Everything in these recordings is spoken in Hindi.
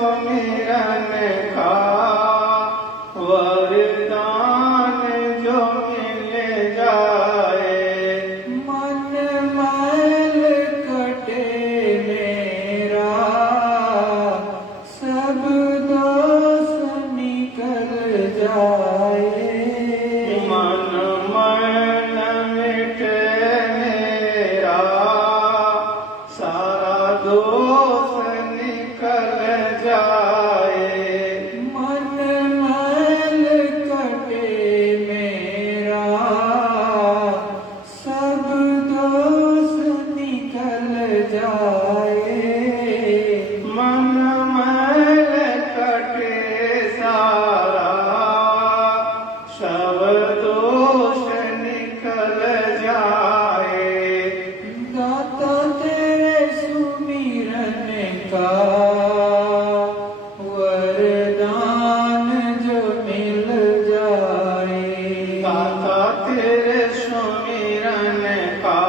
सुमिरन का वरदान जो मिल जाए। मन मैल कटे मेरा, सब दोष निकल जाए। मन मैल मिटे मेरा, सारा दोष निकल जाए। मन मैल कटे मेरा, सब दोष निकल जाए। मन मैल कटे सारा, सब दोष निकल जाए। दाता तेरे सुमिरन का वरदान जो मिल जाए। दाता तेरे सुमिरन का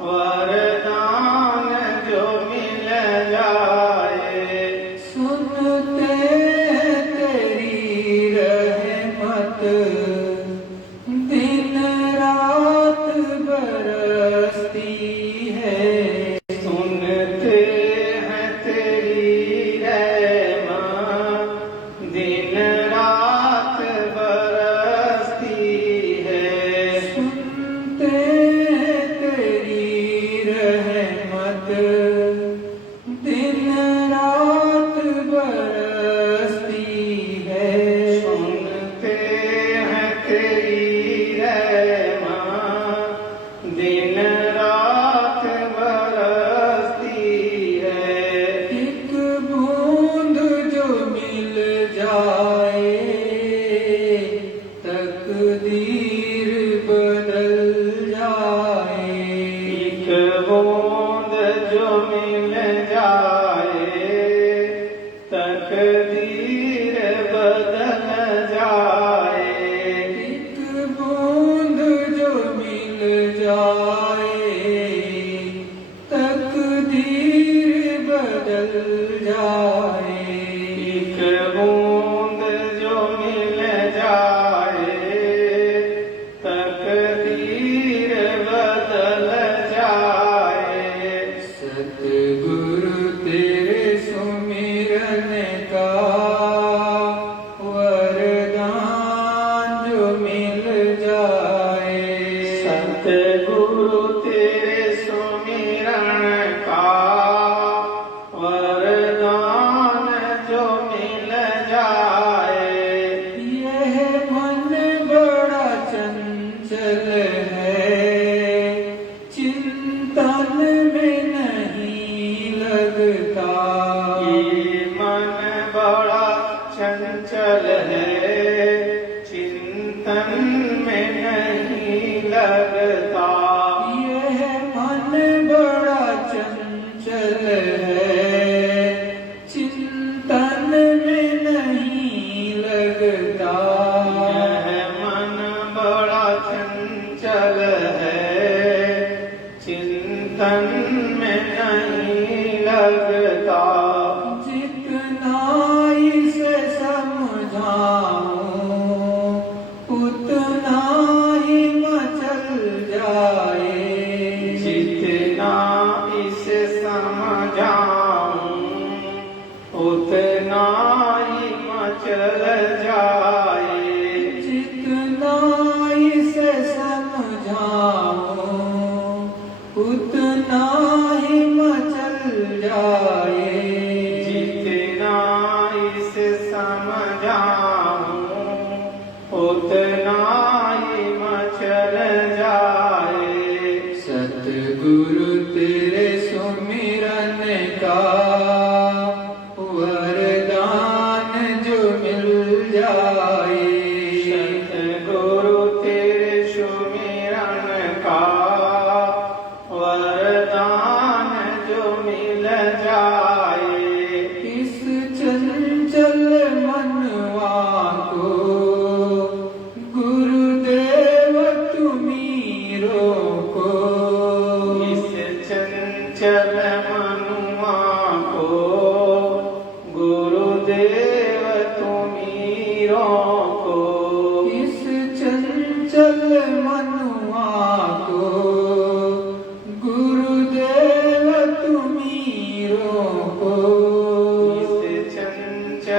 वरदान जो मिल जाए। सुनते हैं तेरी रहमत, दिन रात बरसती है। सुनते हैं तेरी रहमत, दिन रात बरसती है। सुनते हैं तेरी रहमत, दिन रात बरसती है। सुनते हैं तेरी रहमत, दिन रात बरसती है। एक बूंद जो मिल जाए, तकदीर बदल जाए। एक बूंद जो मिल जाए, तकदीर बदल जाए। एक बूंद जो मिल जाए, तकदीर बदल जाए। एक बूंद जो मिल जाए, तकदीर बदल जाए। सतगुरु तेरे सुमिरन का वरदान जो मिल जाए। सतगुरु तेरे सुमिरन का वरदान जो मिल जाए। यह मन बड़ा चंचल है, चिंतन में नहीं लगता। ये मन बड़ा चंचल है, चिंतन में नहीं लगता। यह मन बड़ा चंचल है, चिंतन में नहीं लगता। यह मन बड़ा चंचल है, चिंतन में नहीं लगता। जितना इसे समझाऊं, उतना ही मचल जाए। जितना इसे समझाऊं, उतना ही मचल जाए। जितना इसे समझाऊं, उतना ही मचल जाए। जितना इसे समझाऊं, उतना ही मचल जाए। सतगुरु तेरे सुमिरन का वरदान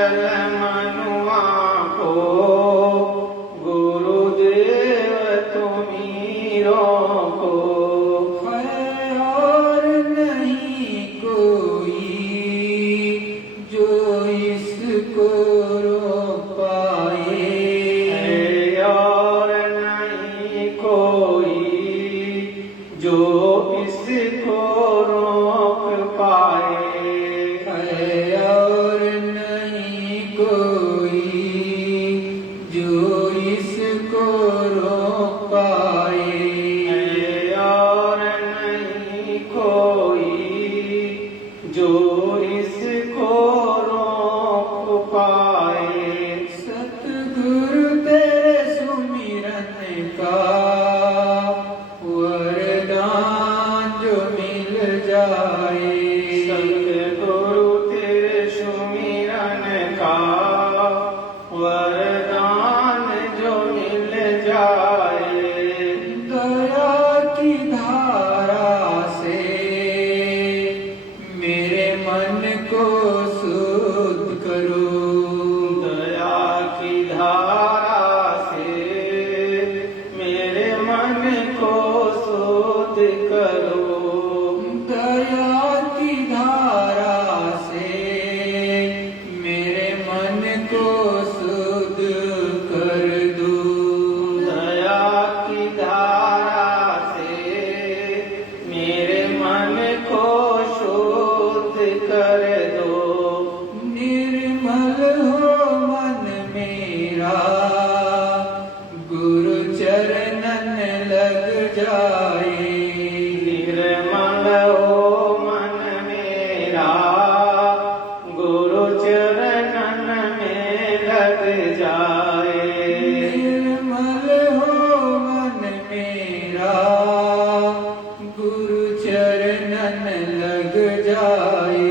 सकल मनुआ को गुरुदेव तुम्हीरो को है और नहीं कोई जो इसको रोक पाए। है और नहीं कोई जो इसको रोक पाए। है और नहीं कोई जो इसको रोक पाए। है और नहीं कोई जो इसको रोक पाए। सतगुरु तेरे सुमिरन का वरदान जो मिल जाए। सतगुरु तेरे सुमिरन का वरदान जो मिल जाए। दया की धारा से मेरे मन को शुद्ध करो। दया की धारा से मेरे मन को शुद्ध करो। दया की धारा से मेरे मन को शुद्ध कर दो। दया की धारा से मेरे मन को शुद्ध कर दो। निर्मल हो मन मेरा गुरु चरणन लग जाए। निर्मल हो मन मेरा गुरु चरणन में लग जाए। निर्मल हो मन मेरा गुरु चरणन लग जाए।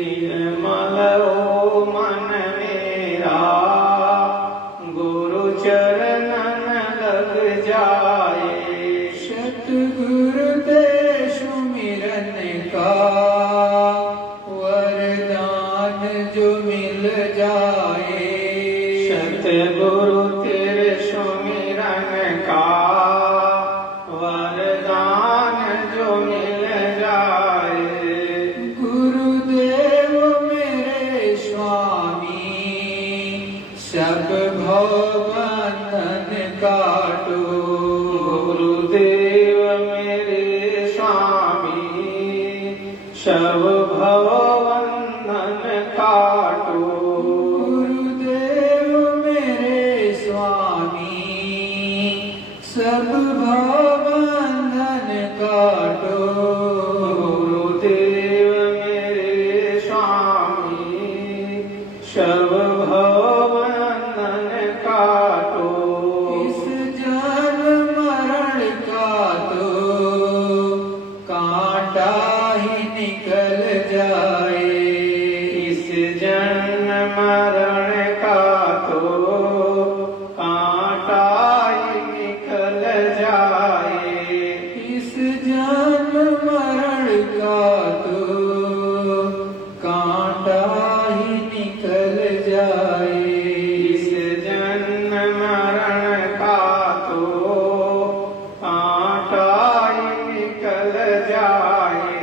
निर्मल हो मन मेरा गुरु चरणन लग जाए। सतगुरु तेरे सुमिरन का वरदान जो मिल जाए। सतगुरु तेरे सुमिरन का वरदान जो मिल जाए। गुरुदेव मेरे स्वामी सब भव बंधन काटो। गुरुदेव मेरे स्वामी सब भव बंधन काटो। गुरुदेव मेरे स्वामी सब भव बंधन काटो। गुरुदेव मेरे स्वामी सब भव बंधन काटो। इस जन्म मरण का तो कांटा ही निकल जाए। इस जन्म मरण का तो कांटा ही निकल जाए। इस जन्म मरण का तो कांटा ही निकल जाए। इस जन्म मरण का तो कांटा ही निकल जाए।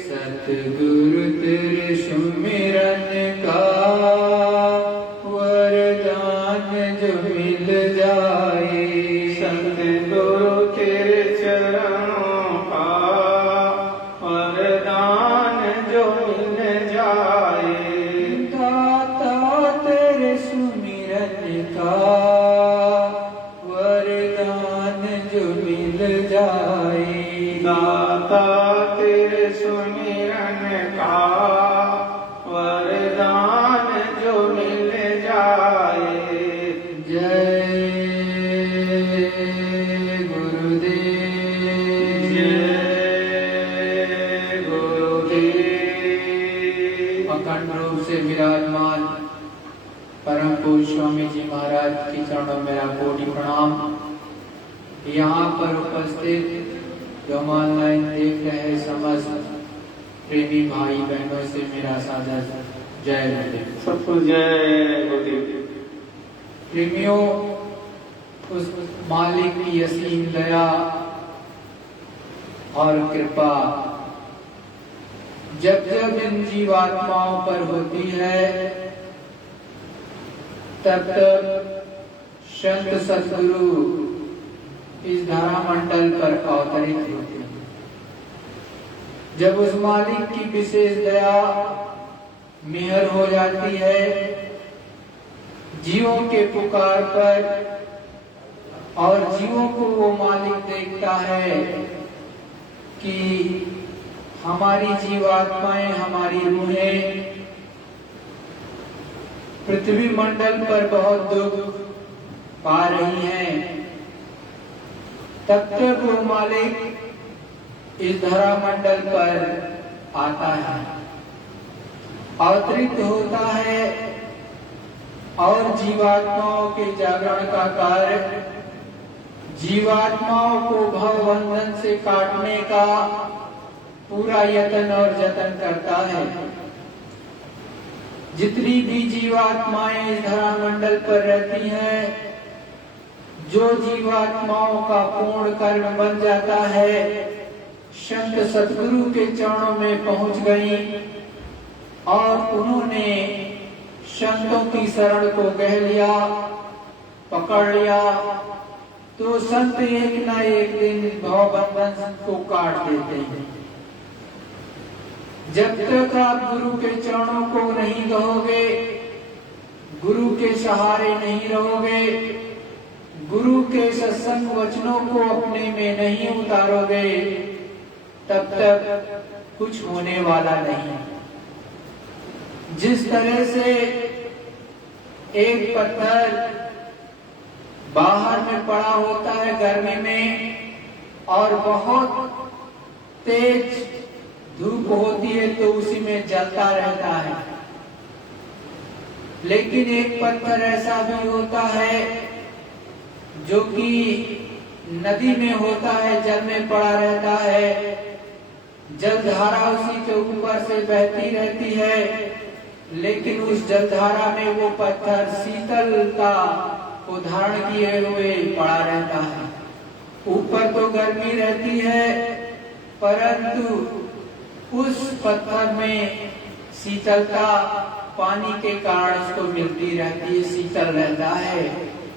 सतगुरु तेरे सुमिरन का वरदान जो मिल जाए। सतगुरु तेरे चरणों का वरदान जो मिल जाए। दाता तेरे सुमिरन का वरदान जो मिल जाए। दाता तेरे सुमिरन का वरदान जो मिल जाए। जय गुरुदेव। जय गुरुदेव। अखंड रूप से विराजमान परम पूज्य स्वामी जी महाराज के चरणों में मेरा कोटि प्रणाम। यहाँ पर उपस्थित जो ऑनलाइन देख रहे समस्त प्रेमी भाई बहनों से मेरा सादर जय गुरुदेव। सबको जय गुरुदेव। प्रेमियों, उस मालिक की असीम दया और कृपा जब जब इन जीवात्माओं पर होती है, तब तब संत सद्गुरु इस धरा मंडल पर अवतरित होते हैं। जब उस मालिक की विशेष दया मेहर हो जाती है, जीवों के पुकार पर, और जीवों को वो मालिक देखता है कि हमारी जीवात्माएं, हमारी रूहें पृथ्वी मंडल पर बहुत दुख पा रही हैं, तब तक वो मालिक इस धरा मंडल पर आता है, अवतरित होता है और जीवात्माओं के जागरण का कार्य, जीवात्माओं को भवबंधन से काटने का पूरा यत्न और जतन करता है। जितनी भी जीवात्माएं इस धरा मंडल पर रहती हैं, जो जीवात्माओं का पूर्ण कर्म बन जाता है, संत सद्गुरु के चरणों में पहुंच गई और उन्होंने संतों की शरण को गह लिया, पकड़ लिया, तो संत एक न एक दिन भवबंधन को काट देते हैं। जब तक आप गुरु के चरणों को नहीं कहोगे, गुरु के सहारे नहीं रहोगे, गुरु के सत्संग वचनों को अपने में नहीं उतारोगे, तब तक कुछ होने वाला नहीं। जिस तरह से एक पत्थर बाहर में पड़ा होता है गर्मी में और बहुत तेज धूप होती है तो उसी में जलता रहता है, लेकिन एक पत्थर ऐसा भी होता है जो कि नदी में होता है, जल में पड़ा रहता है, जलधारा उसी के ऊपर से बहती रहती है, लेकिन उस जलधारा में वो पत्थर शीतलता को धारण किए हुए पड़ा रहता है। ऊपर तो गर्मी रहती है, परंतु उस पत्थर में शीतलता पानी के कारण उसको मिलती रहती है, शीतल रहता है,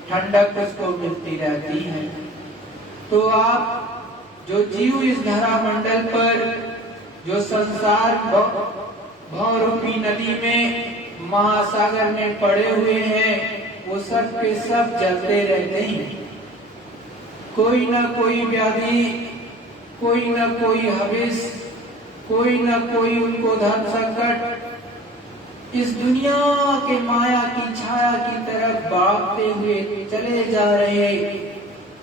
ठंडक उसको मिलती रहती है। तो आप जो जीव इस धरा मंडल पर, जो संसार भवरूपी नदी में, महासागर में पड़े हुए हैं, वो सब के सब जलते रहते हैं। कोई न कोई व्याधि, कोई न कोई हविष, कोई न कोई उनको धन संकट इस दुनिया के माया की छाया की तरफ भागते हुए चले जा रहे,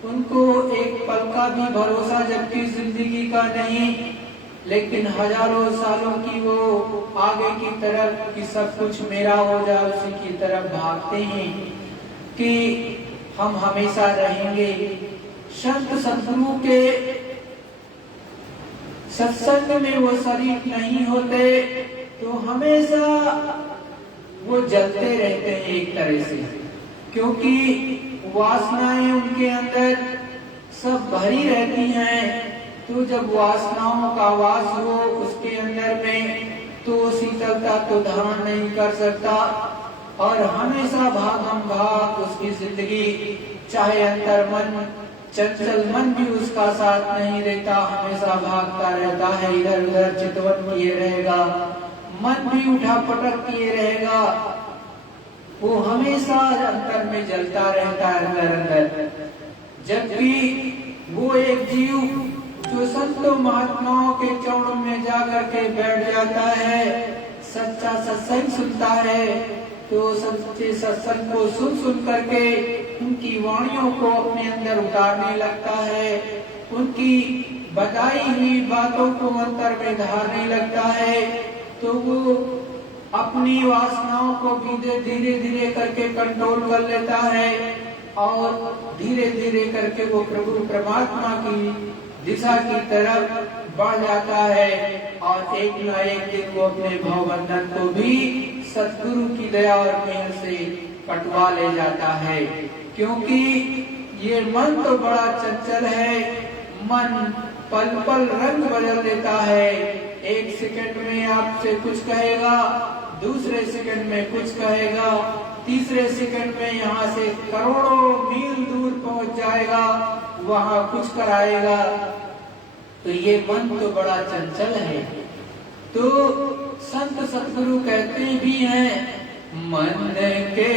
उनको एक पल का भी भरोसा जबकि जिंदगी का नहीं, लेकिन हजारों सालों की वो आगे की तरफ कि सब कुछ मेरा हो जाए उसी की तरफ भागते हैं कि हम हमेशा रहेंगे। संत सद्गुरु के सत्संग में वो शरीक नहीं होते तो हमेशा वो जलते रहते हैं एक तरह से, क्योंकि वासनाएं उनके अंदर सब भरी रहती हैं। तो जब वासनाओं का वास हो उसके अंदर में, तो शीतलता तो धारण नहीं कर सकता और हमेशा भागम भाग उसकी जिंदगी, चाहे अंतर मन चंचल मन भी उसका साथ नहीं देता, हमेशा भागता रहता है, इधर उधर चितवन किए रहेगा, मन भी उठा पटक किए रहेगा, वो हमेशा अंतर में जलता रहता है अंदर अंदर। जबकि वो एक जीव जो संतों महात्माओं के चरणों में जाकर के बैठ जाता है, सच्चा सत्संग सुनता है, तो सच्चे सत्संग को सुन सुन करके उनकी वाणियों को अपने अंदर उतारने लगता है, उनकी बताई हुई बातों को अंतर में धारने लगता है, तो वो अपनी वासनाओं को भी धीरे धीरे करके कंट्रोल कर लेता है और धीरे धीरे करके वो प्रभु परमात्मा की दिशा की तरफ बढ़ जाता है और एक न एक दिन वो अपने भवबंधन को भी सतगुरु की दया और मेहर से कटवा ले जाता है। क्योंकि ये मन तो बड़ा चंचल है, मन पल पल रंग बदल देता है। एक सेकंड में आपसे कुछ कहेगा, दूसरे सेकंड में कुछ कहेगा, तीसरे सेकंड में यहाँ से करोड़ों मील दूर पहुंच जाएगा, वहां कुछ कराएगा। तो ये मन तो बड़ा चंचल है। तो संत सतगुरु कहते भी हैं, मन के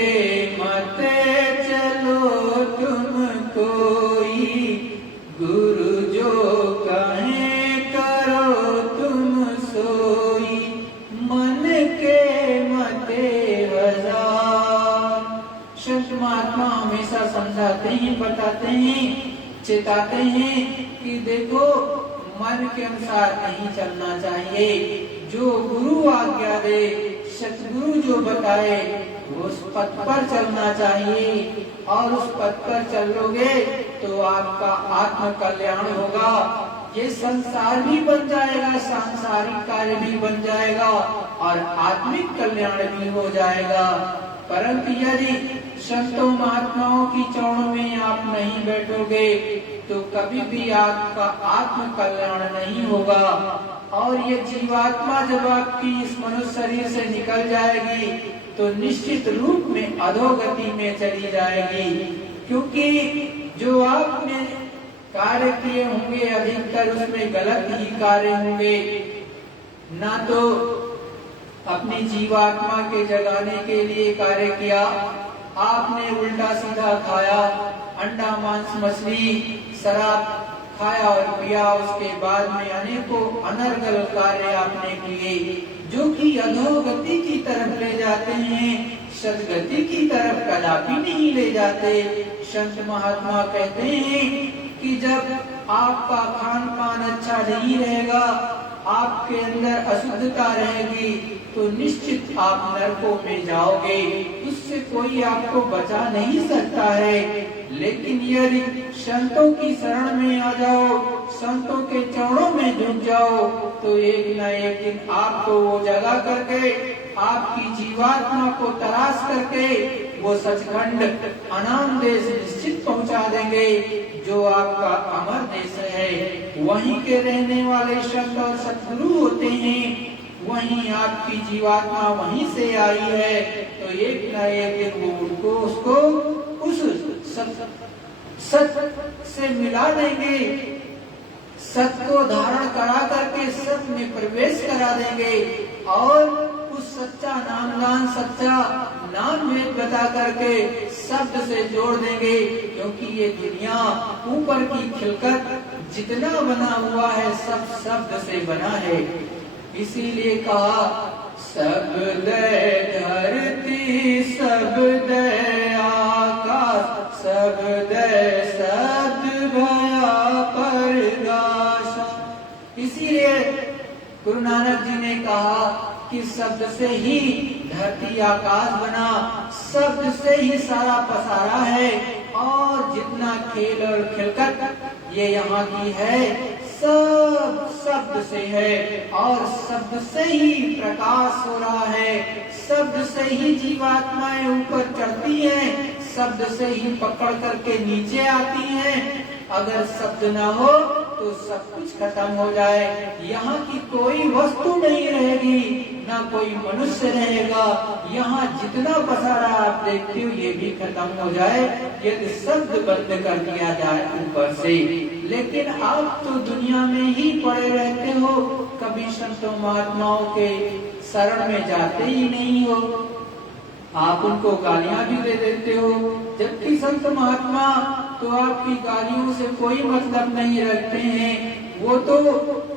मते चलो तुम कोई, गुरु जो कहे करो तुम सोई, मन के मते हजार। संत महात्मा हमेशा समझाते हैं, बताते हैं, चेताते हैं कि देखो मन के अनुसार नहीं चलना चाहिए। जो गुरु आज्ञा दे, सतगुरु जो बताए, उस पथ पर चलना चाहिए। और उस पथ पर चलोगे तो आपका आत्म कल्याण होगा। ये संसार भी बन जाएगा, सांसारिक कार्य भी बन जाएगा और आत्मिक कल्याण भी हो जाएगा। परंतु यदि संतों महात्माओं की चरणों में आप नहीं बैठोगे तो कभी भी आपका आत्म कल्याण नहीं होगा। और ये जीवात्मा जब आपकी इस मनुष्य शरीर से निकल जाएगी तो निश्चित रूप में अधोगति में चली जाएगी। क्योंकि जो आपने कार्य किए होंगे अधिकतर उसमें गलत ही कार्य होंगे। ना तो अपनी जीवात्मा के जगाने के लिए कार्य किया, आपने उल्टा सीधा खाया, अंडा मांस मछली शराब खाया और पिया। उसके बाद में अनेकों अनर्गल कार्य आपने किए जो कि अधोगति की तरफ ले जाते हैं, सदगति की तरफ कदापि नहीं ले जाते। संत महात्मा कहते हैं कि जब आपका खान पान अच्छा नहीं रहेगा, आपके अंदर अशुद्धता रहेगी तो निश्चित आप नरकों में जाओगे। उससे कोई आपको बचा नहीं सकता है। लेकिन यदि संतों की शरण में आ जाओ, संतों के चरणों में झुक जाओ तो एक न एक दिन आपको वो जगा करके, आपकी जीवात्मा को तराश करके वो सचखंड अनाम देश निश्चित पहुंचा देंगे, जो आपका अमर देश है। वहीं के रहने वाले संत और सतगुरु होते हैं, वहीं आपकी जीवात्मा वहीं से आई है। तो एक न एक दिन वो उनको उसको उस सत से मिला देंगे, सत को धारण करा करके सत में प्रवेश करा देंगे और उस सच्चा नामदान, सच्चा नाम वेद बता करके शब्द से जोड़ देंगे। क्योंकि ये दुनिया ऊपर की खिलकत जितना बना हुआ है सब शब्द से बना है। इसीलिए कहा सब दे धरती, सब दे आकाश, सब दे सद भया परगाशा। इसीलिए गुरु नानक जी ने कहा कि शब्द से ही धरती आकाश बना, शब्द से ही सारा पसारा है। और जितना खेल और खिलकत ये यहाँ की है सब शब्द से है। और शब्द से ही प्रकाश हो रहा है, शब्द से ही जीवात्माएं ऊपर चढ़ती हैं, शब्द से ही पकड़ करके नीचे आती हैं। अगर शब्द ना हो तो सब कुछ खत्म हो जाए। यहाँ की कोई वस्तु नहीं रहेगी, ना कोई मनुष्य रहेगा। यहाँ जितना पसारा आप देखते हो ये भी खत्म हो जाए यदि शब्द बंद कर दिया जाए ऊपर से। लेकिन आप तो दुनिया में ही पड़े रहते हो, कभी संतों महात्माओं के शरण में जाते ही नहीं हो। आप उनको गालियां भी दे देते हो, जबकि संत महात्मा तो आपकी गालियों से कोई मतलब नहीं रखते हैं। वो तो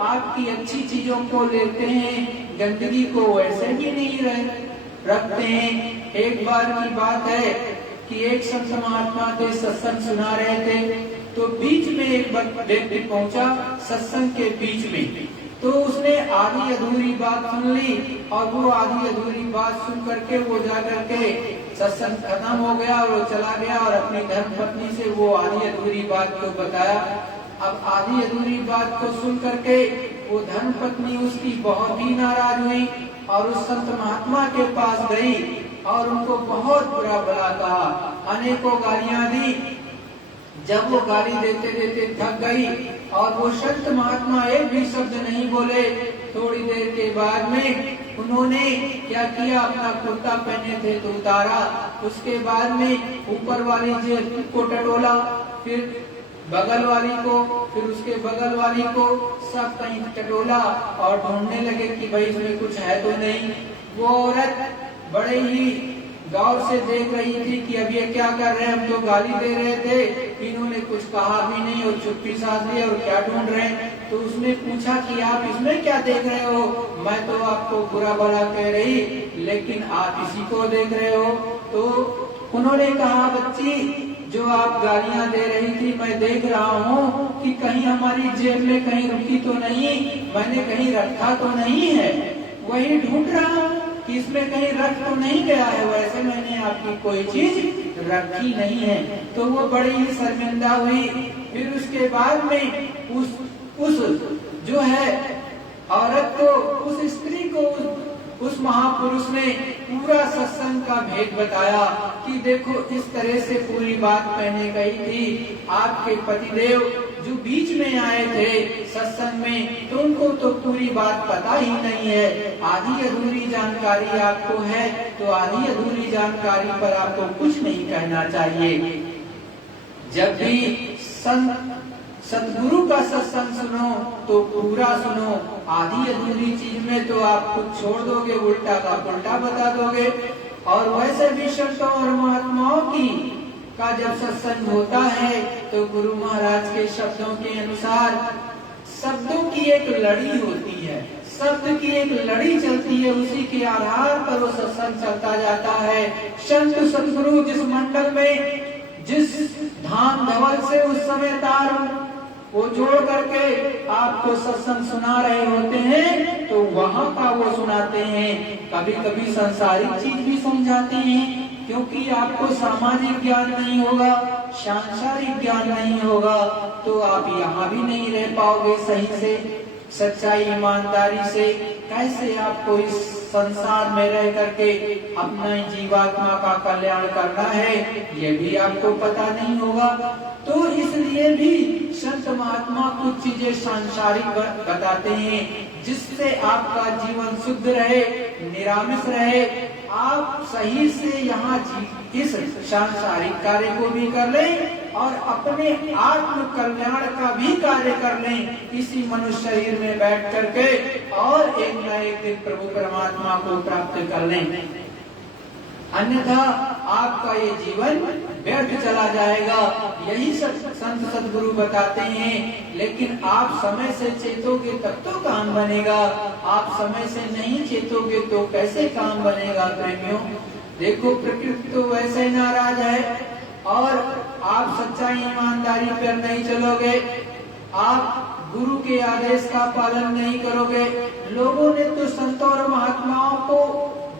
आपकी अच्छी चीजों को लेते हैं, गंदगी को वैसे ही नहीं रखते हैं। एक बार की बात है कि एक संत महात्मा थे, सत्संग सुना रहे थे, तो बीच में एक व्यक्ति पहुंचा सत्संग के बीच में। तो उसने आधी अधूरी बात सुन ली और वो आधी अधूरी बात सुन करके वो जा करके सत्संग खत्म हो गया और वो चला गया और अपनी धर्मपत्नी से वो आधी अधूरी बात को बताया। अब आधी अधूरी बात को सुन करके वो धर्म पत्नी उसकी बहुत ही नाराज हुई और उस संत महात्मा के पास गई और उनको बहुत बुरा भला कहा, अनेकों गालियां दी। जब वो गाली देते देते थक गई और वो संत महात्मा एक भी शब्द नहीं बोले, थोड़ी देर के बाद में उन्होंने क्या किया, अपना कुर्ता पहने थे तो उतारा, उसके बाद में ऊपर वाली जेब को टटोला, फिर बगल वाली को, फिर उसके बगल वाली को, सब कहीं टटोला और ढूंढने लगे कि भाई इसमें कुछ है तो नहीं। वो औरत बड़े ही गौर से देख रही थी कि अब ये क्या कर रहे हैं, हम तो गाली दे रहे थे, इन्होंने कुछ कहा भी नहीं और चुप्पी साध ली और क्या ढूंढ रहे हैं। तो उसने पूछा कि आप इसमें क्या देख रहे हो, मैं तो आपको बुरा भला कह रही लेकिन आप इसी को देख रहे हो। तो उन्होंने कहा, बच्ची जो आप गालियां दे रही थी मैं देख रहा हूँ कि कहीं हमारी जेब में कहीं रुकी तो नहीं, मैंने कहीं रखा तो नहीं है, वही ढूंढ रहा हूँ कि इसमें कहीं रख तो नहीं गया है, वैसे मैंने आपकी कोई चीज रखी नहीं है। तो वो बड़ी ही शर्मिंदा हुई। फिर उसके बाद में उस जो है औरत को, उस स्त्री को उस महापुरुष ने पूरा सत्संग का भेद बताया कि देखो इस तरह से पूरी बात कहने गई थी, आपके पतिदेव जो बीच में आए थे सत्संग में तो उनको तो पूरी बात पता ही नहीं है, आधी अधूरी जानकारी आपको है, तो आधी अधूरी जानकारी पर आपको कुछ नहीं कहना चाहिए। जब भी सतगुरु का सत्संग सुनो तो पूरा सुनो, आधी अधूरी चीज में तो आप खुद छोड़ दोगे, उल्टा का उल्टा बता दोगे। और वैसे भी संतों और महात्माओं की का जब सत्संग होता है तो गुरु महाराज के शब्दों के अनुसार शब्दों की एक लड़ी होती है, शब्द की एक लड़ी चलती है, उसी के आधार पर वो सत्संग चलता जाता है। संत सतगुरु जिस मंडल में, जिस धाम धवल से उस समय तार वो जोड़ करके आपको सत्संग सुना रहे होते हैं तो वहाँ का वो सुनाते हैं। कभी कभी संसारिक चीज भी समझाते हैं क्योंकि आपको सामाजिक ज्ञान नहीं होगा, सांसारिक ज्ञान नहीं होगा तो आप यहाँ भी नहीं रह पाओगे सही से, सच्चाई ईमानदारी से। कैसे आपको इस संसार में रह करके अपना जीवात्मा का कल्याण करना है ये भी आपको पता नहीं होगा। तो इसलिए भी संत महात्मा कुछ चीजें सांसारिक बताते हैं जिससे आपका जीवन शुद्ध रहे, निरामिष रहे, आप सही से यहाँ इस सांसारिक कार्य को भी कर लें और अपने आत्म कल्याण का भी कार्य कर लें इसी मनुष्य शरीर में बैठ करके, और एक न एक दिन प्रभु परमात्मा को प्राप्त कर लें। अन्यथा आपका ये जीवन व्यर्थ चला जाएगा, यही संत सदगुरु बताते हैं। लेकिन आप समय से चेतोगे तब तो काम बनेगा, आप समय से नहीं चेतोगे तो कैसे काम बनेगा प्रेमियों। देखो प्रकृति तो वैसे नाराज है और आप सच्चाई ईमानदारी पर नहीं चलोगे, आप गुरु के आदेश का पालन नहीं करोगे। लोगों ने तो संतों और महात्माओं को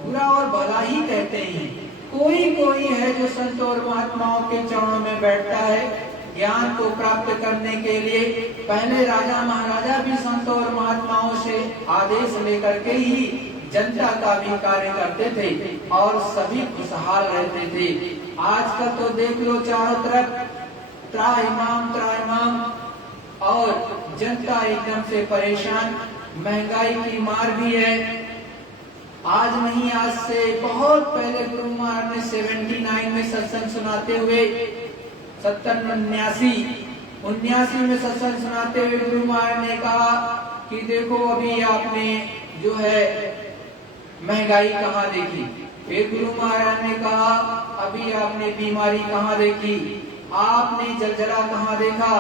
बुरा और भला ही कहते हैं, कोई कोई है जो संतों और महात्माओं के चरणों में बैठता है ज्ञान को प्राप्त करने के लिए। पहले राजा महाराजा भी संतों और महात्माओं से आदेश लेकर के ही जनता का भी कार्य करते थे और सभी खुशहाल रहते थे। आजकल तो देख लो चारों तरफ त्राहिमाम और जनता एकदम से परेशान, महंगाई की मार भी है। आज नहीं, आज से बहुत पहले गुरु महाराज ने 79 में सत्संग सुनाते हुए 79 में सत्संग सुनाते हुए गुरु महाराज ने कहा कि देखो अभी आपने जो है महंगाई कहाँ देखी। फिर गुरु महाराज ने कहा अभी आपने बीमारी कहाँ देखी, आपने जलजला कहाँ देखा,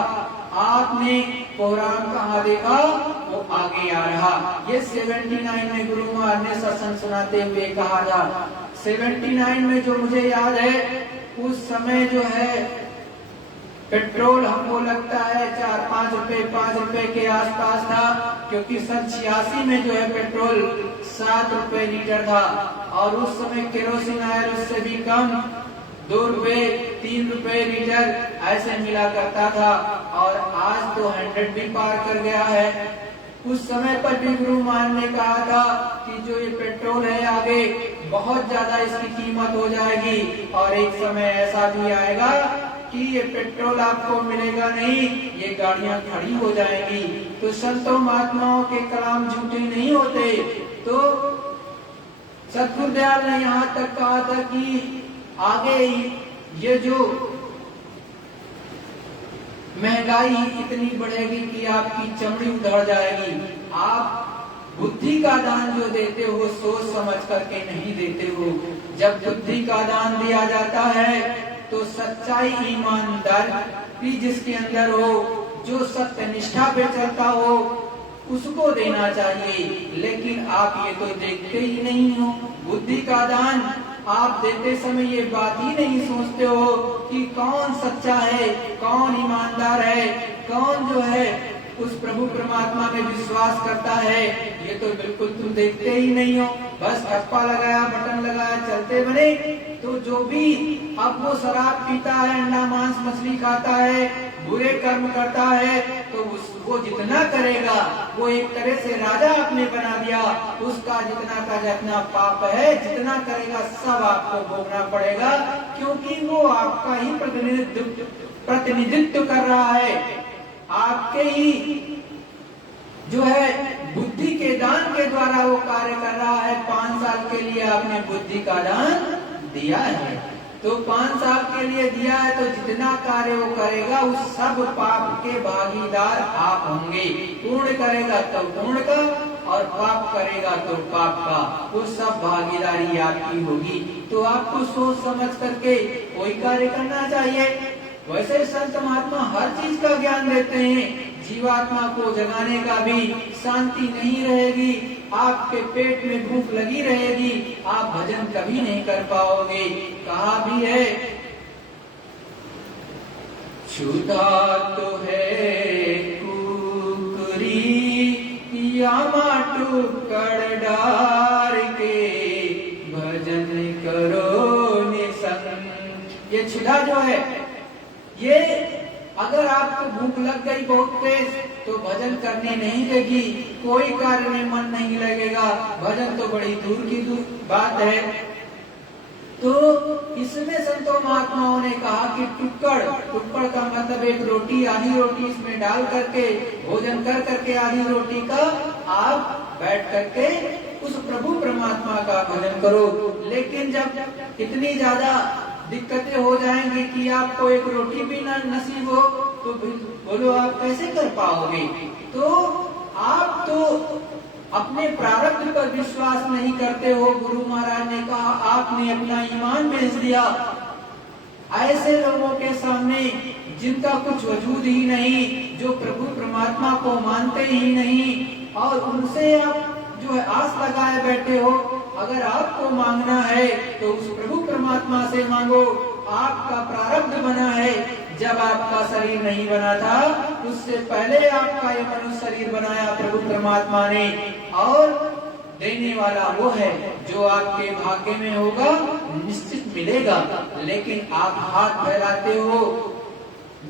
आपने कोहराम कहाँ देखा, वो आगे आ रहा। ये 79 में गुरु महाराज ने सत्संग सुनाते हुए कहा था। 79 में जो मुझे याद है उस समय जो है पेट्रोल हमको लगता है 4-5 रुपए 5 रुपए के आसपास था, क्योंकि सन 86 में जो है पेट्रोल 7 रुपए लीटर था और उस समय केरोसिन ऑयल उससे भी कम 2 रुपए 3 रुपए लीटर ऐसे मिला करता था और आज तो 100 भी पार कर गया है। उस समय पर भी गुरु महाराज ने कहा था कि जो ये पेट्रोल है आगे बहुत ज्यादा इसकी कीमत हो जाएगी और एक समय ऐसा भी आएगा कि ये पेट्रोल आपको मिलेगा नहीं, ये गाड़ियां खड़ी हो जाएंगी। तो संतों महात्माओं के कलाम झूठे नहीं होते। तो सतगुरुदयाल ने यहाँ तक कहा था कि आगे ये जो महंगाई इतनी बढ़ेगी कि आपकी चमड़ी उधड़ जाएगी। आप बुद्धि का दान जो देते हो सोच समझ करके नहीं देते हो। जब बुद्धि का दान दिया जाता है तो सच्चाई ईमानदारी जिसके अंदर हो, जो सत्य निष्ठा पे चलता हो, उसको देना चाहिए। लेकिन आप ये तो देखते ही नहीं हो। बुद्धि का दान आप देते समय ये बात ही नहीं सोचते हो कि कौन सच्चा है, कौन ईमानदार है, कौन जो है उस प्रभु परमात्मा में विश्वास करता है। ये तो बिल्कुल तुम देखते ही नहीं हो। बस ठप्पा लगाया, बटन लगाया, चलते बने। तो जो भी अब वो शराब पीता है, अंडा मांस मछली खाता है, बुरे कर्म करता है, तो वो जितना करेगा वो एक तरह से राजा आपने बना दिया। उसका जितना का जितना पाप है, जितना करेगा सब आपको भोगना पड़ेगा, क्योंकि वो आपका ही प्रतिनिधित्व कर रहा है। आपके ही जो है बुद्धि के दान के द्वारा वो कार्य कर रहा है। 5 साल के लिए आपने बुद्धि का दान दिया है, तो 5 साल के लिए दिया है, तो जितना कार्य वो करेगा उस सब पाप के भागीदार आप होंगे। पूर्ण करेगा तो पूर्ण का, और पाप करेगा तो पाप का, वो सब भागीदारी आपकी होगी। तो आपको सोच समझ करके कोई कार्य करना चाहिए। वैसे संत महात्मा हर चीज का ज्ञान देते हैं। जीवात्मा को जगाने का भी शांति नहीं रहेगी, आपके पेट में भूख लगी रहेगी, आप भजन कभी नहीं कर पाओगे। कहा भी है, छूता तो है कुकरी या माटू कड़ डार के, भजन करो निसंग। ये छुदा जो है, ये अगर आपको भूख लग गई बहुत तेज तो भजन करने नहीं देगी, कोई कार्य में मन नहीं लगेगा। भजन तो बड़ी दूर की बात है। तो इसमें संतों महात्माओं ने कहा कि टुक्कड़ का मतलब एक रोटी, आधी रोटी इसमें डाल करके भोजन कर करके आधी रोटी का आप बैठ करके उस प्रभु परमात्मा का भजन करो। लेकिन जब इतनी ज्यादा दिक्कतें हो जाएंगी कि आपको एक रोटी भी ना नसीब हो, तो बोलो आप कैसे कर पाओगे। तो आप तो अपने प्रारब्ध पर विश्वास नहीं करते हो। गुरु महाराज ने कहा आपने अपना ईमान बेच दिया। ऐसे लोगों के सामने जिनका कुछ वजूद ही नहीं, जो प्रभु परमात्मा को मानते ही नहीं, और उनसे आप जो है आस लगाए बैठे हो। अगर आपको मांगना है तो उस प्रभु परमात्मा से मांगो। आपका प्रारब्ध बना है, जब आपका शरीर नहीं बना था उससे पहले आपका ये मनुष्य शरीर बनाया प्रभु परमात्मा ने, और देने वाला वो है। जो आपके भाग्य में होगा निश्चित मिलेगा। लेकिन आप हाथ फैलाते हो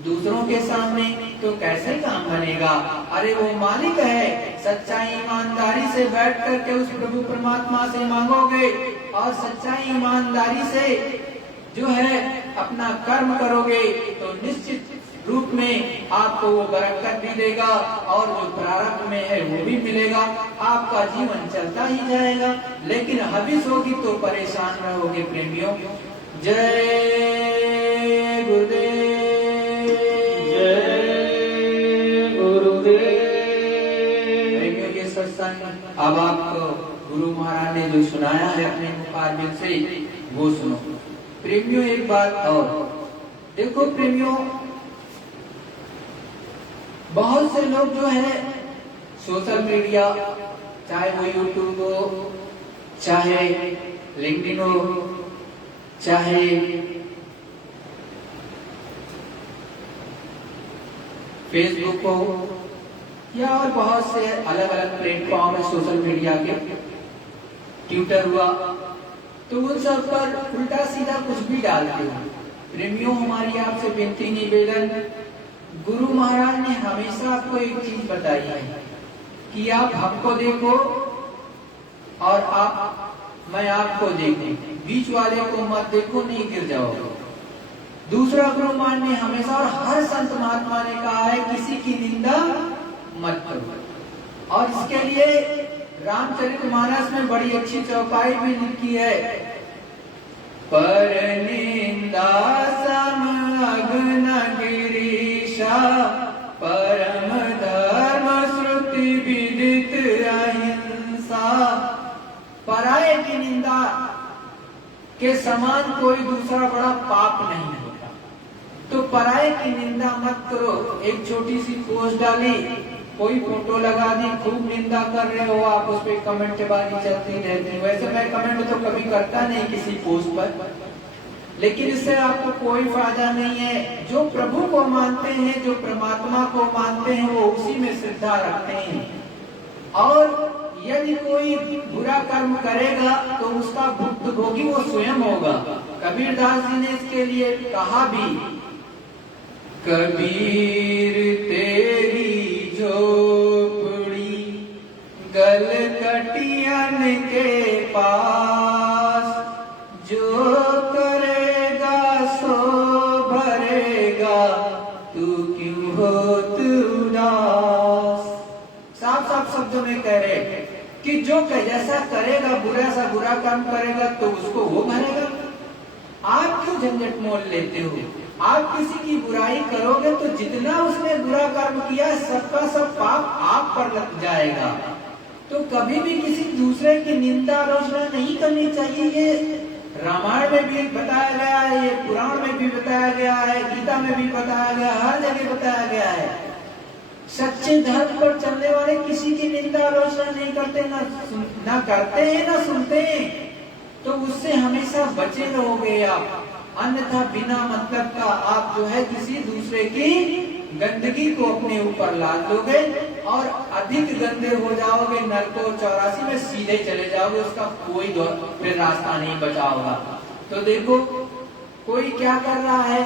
दूसरों के सामने, तो कैसे काम बनेगा। अरे वो मालिक है। सच्चाई ईमानदारी से बैठ करके उस प्रभु परमात्मा से मांगोगे और सच्चाई ईमानदारी से जो है अपना कर्म करोगे, तो निश्चित रूप में आपको वो बरकत भी देगा, और जो प्रारब्ध में है वो भी मिलेगा। आपका जीवन चलता ही जाएगा। लेकिन हविस होगी तो परेशान रहोगे प्रेमियों। जय गुरुदेव। अब आपको गुरु महाराज ने जो सुनाया है अपने मुखारबिंद से, वो सुनो प्रेमियों। एक बात और देखो प्रेमियों, बहुत से लोग जो है सोशल मीडिया, चाहे वो यूट्यूब हो, चाहे लिंक्डइन हो, चाहे फेसबुक हो, या और बहुत से अलग अलग प्लेटफॉर्म है सोशल मीडिया के, ट्विटर हुआ, तो उन सब पर उल्टा सीधा कुछ भी डालते हैं। प्रेमियों, हमारी आपसे विनती निवेदन, गुरु महाराज ने हमेशा आपको एक चीज बताई है कि आप हमको देखो और मैं आपको देखूं, बीच वाले को मत देखो, नहीं गिर जाओगे। दूसरा गुरु मान ने हमेशा और हर संत महात्मा ने कहा है किसी की निंदा मत करो। और इसके लिए रामचरितमानस में बड़ी अच्छी चौपाई भी लिखी है, पर निंदा सम अग्न गिरीशा, परम धर्म श्रुति विदित अहिंसा। पराये की निंदा के समान कोई दूसरा बड़ा पाप नहीं होता, तो पराये की निंदा मत करो। एक छोटी सी पोस्ट डाली, कोई फोटो लगा दी, खूब निंदा कर रहे हो आप, उस पर कमेंटबाजी चलती रहती। वैसे मैं कमेंट तो कभी करता नहीं किसी पोस्ट पर, लेकिन इससे आपको कोई फायदा नहीं है। जो प्रभु को मानते हैं, जो परमात्मा को मानते हैं, वो उसी में श्रद्धा रखते हैं। और यदि कोई बुरा कर्म करेगा तो उसका भुक्तभोगी वो स्वयं होगा। कबीरदास जी ने इसके लिए कहा भी, कबीर तेरी झोपड़ी गल कटियन के पास, जो करेगा सो भरेगा, तू क्यों होत उदास। साफ साफ शब्दों में कह रहे कि जो जैसा करेगा, बुरा सा बुरा काम करेगा तो उसको वो भरेगा। आप क्यों झंझट मोल लेते हो? आप किसी की बुराई करोगे तो जितना उसने बुरा कर्म किया सबका सब पाप आप पर लग जाएगा। तो कभी भी किसी दूसरे की निंदा आलोचना नहीं करनी चाहिए। ये रामायण में भी बताया गया है, ये पुराण में भी बताया गया है, गीता में भी बताया गया, हर जगह बताया गया है। सच्चे धर्म पर चलने वाले किसी की निंदा आलोचना नहीं करते, ना करते हैं ना सुनते हैं, तो उससे हमेशा बचे रहोगे आप। अन्यथा बिना मतलब का आप जो है किसी दूसरे की गंदगी को अपने ऊपर लाद दोगे और अधिक गंदे हो जाओगे, नरकों 84 में सीधे चले जाओगे, उसका कोई फिर रास्ता नहीं बचा होगा। तो देखो कोई क्या कर रहा है,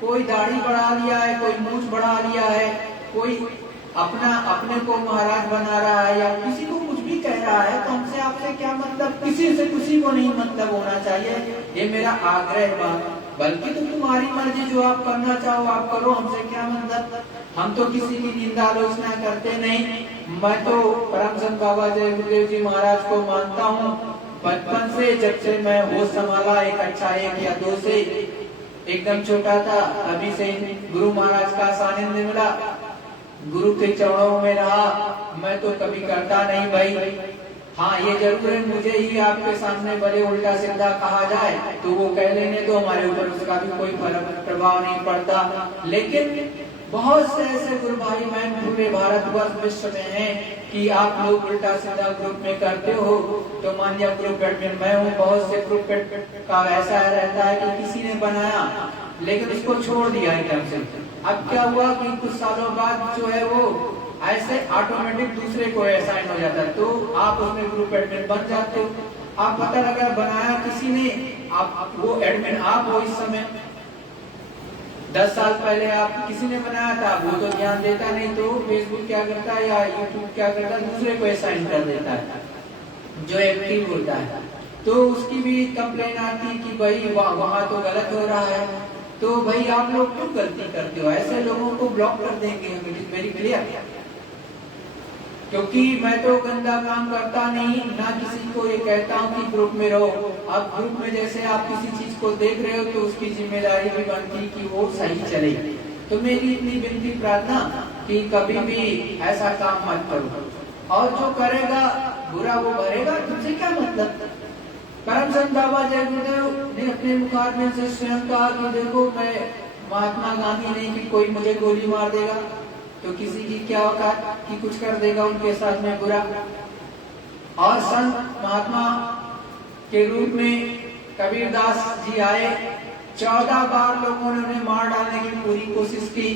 कोई दाढ़ी बढ़ा लिया है, कोई मूंछ बढ़ा लिया है, कोई अपने को महाराज बना रहा है या किसी को कुछ भी कह रहा है, तो हमसे आपसे क्या मतलब? किसी से किसी को नहीं मतलब होना चाहिए, ये मेरा आग्रह बात। बल्कि तो तुम्हारी मर्जी, जो आप करना चाहो आप करो, हमसे क्या मतलब। हम तो किसी की निंदा आलोचना करते नहीं। मैं तो परम संत बाबा जय गुरुदेव जी महाराज को मानता हूँ बचपन से, जब से मैं होश संभाला, एक अच्छा 1 या 2 से, एकदम छोटा था अभी से गुरु महाराज का सानिध्य मिला, गुरु के चरणों में रहा। मैं तो कभी करता नहीं भाई। हाँ ये जरूर है, मुझे ही आपके सामने भले उल्टा सीधा कहा जाए तो वो कह लेने तो हमारे ऊपर उसका भी कोई प्रभाव नहीं पड़ता। लेकिन बहुत से ऐसे गुरु भाई बहन पूरे भारतवर्ष विश्व में हैं कि आप लोग उल्टा सीधा ग्रुप में करते हो। तो मान लिया ग्रुप एडमिन मैं हूँ, बहुत से ग्रुप का ऐसा रहता है कि किसी ने बनाया लेकिन उसको छोड़ दिया एकदम से। अब क्या हुआ कि कुछ सालों बाद जो है वो ऐसे ऑटोमेटिक दूसरे को असाइन हो जाता है, तो आप उसमें ग्रुप एडमिन बन जाते हो। आप पता लगा बनाया किसी ने, आप वो एडमिन आप हो। इस समय 10 साल पहले आप किसी ने बनाया था, वो तो ध्यान देता नहीं, तो फेसबुक क्या करता है या यूट्यूब क्या करता है, दूसरे को असाइन कर देता है जो एक्टिव होता है। तो उसकी भी कंप्लेन आती कि भाई वहां तो गलत हो रहा है। तो भाई आप लोग क्यों गलती करते हो? ऐसे लोगों को ब्लॉक कर देंगे हम, इट इज वेरी क्लियर। क्योंकि मैं तो गंदा काम करता नहीं, ना किसी को ये कहता हूँ कि ग्रुप में रहो। अब ग्रुप में जैसे आप किसी चीज को देख रहे हो तो उसकी जिम्मेदारी भी बनती कि वो सही चले। तो मेरी इतनी विनती प्रार्थना कि कभी भी ऐसा काम मत करो, और जो करेगा बुरा वो भरेगा, तुमसे क्या मतलब। परम संत बाबा जय गुरुदेव ने अपने मुखारबिन से स्वयं कहा कि देखो मैं महात्मा गांधी नहीं कि कोई मुझे गोली मार देगा, तो किसी की क्या औकात कि कुछ कर देगा उनके साथ में बुरा। और संत महात्मा के रूप में कबीरदास जी आए, 14 बार लोगों ने उन्हें मार डालने की पूरी कोशिश की।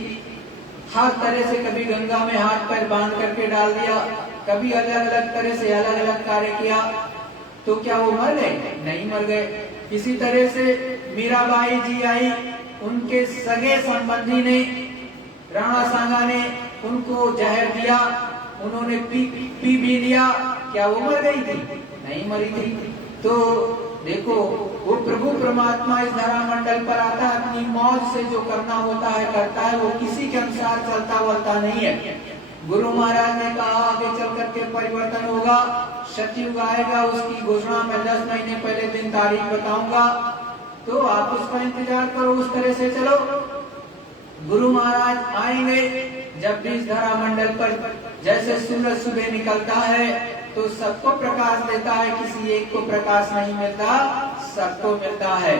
हर तरह से कभी गंगा में हाथ पैर बांध करके डाल दिया, कभी अलग अलग तरह से अलग अलग कार्य किया। तो क्या वो मर गए? नहीं मर गए। इसी तरह से मीराबाई जी आई, उनके सगे संबंधी ने, राणा सांगा ने उनको जहर दिया उन्होंने पी भी लिया, क्या वो मर गई थी? नहीं मरी थी। तो देखो, वो प्रभु परमात्मा इस धरा मंडल पर आता है, अपनी मौज से जो करना होता है करता है, वो किसी के अनुसार चलता वलता नहीं है। गुरु महाराज ने कहा आगे चल करके परिवर्तन होगा, सतयुग आएगा, उसकी घोषणा मैं 10 महीने पहले दिन तारीख बताऊंगा, तो आप उसका इंतजार करो, उस तरह से चलो। गुरु महाराज आएंगे जब भी इस धरा मंडल पर जैसे सूरज सुबह निकलता है तो सबको प्रकाश देता है, किसी एक को प्रकाश नहीं मिलता, सबको मिलता है।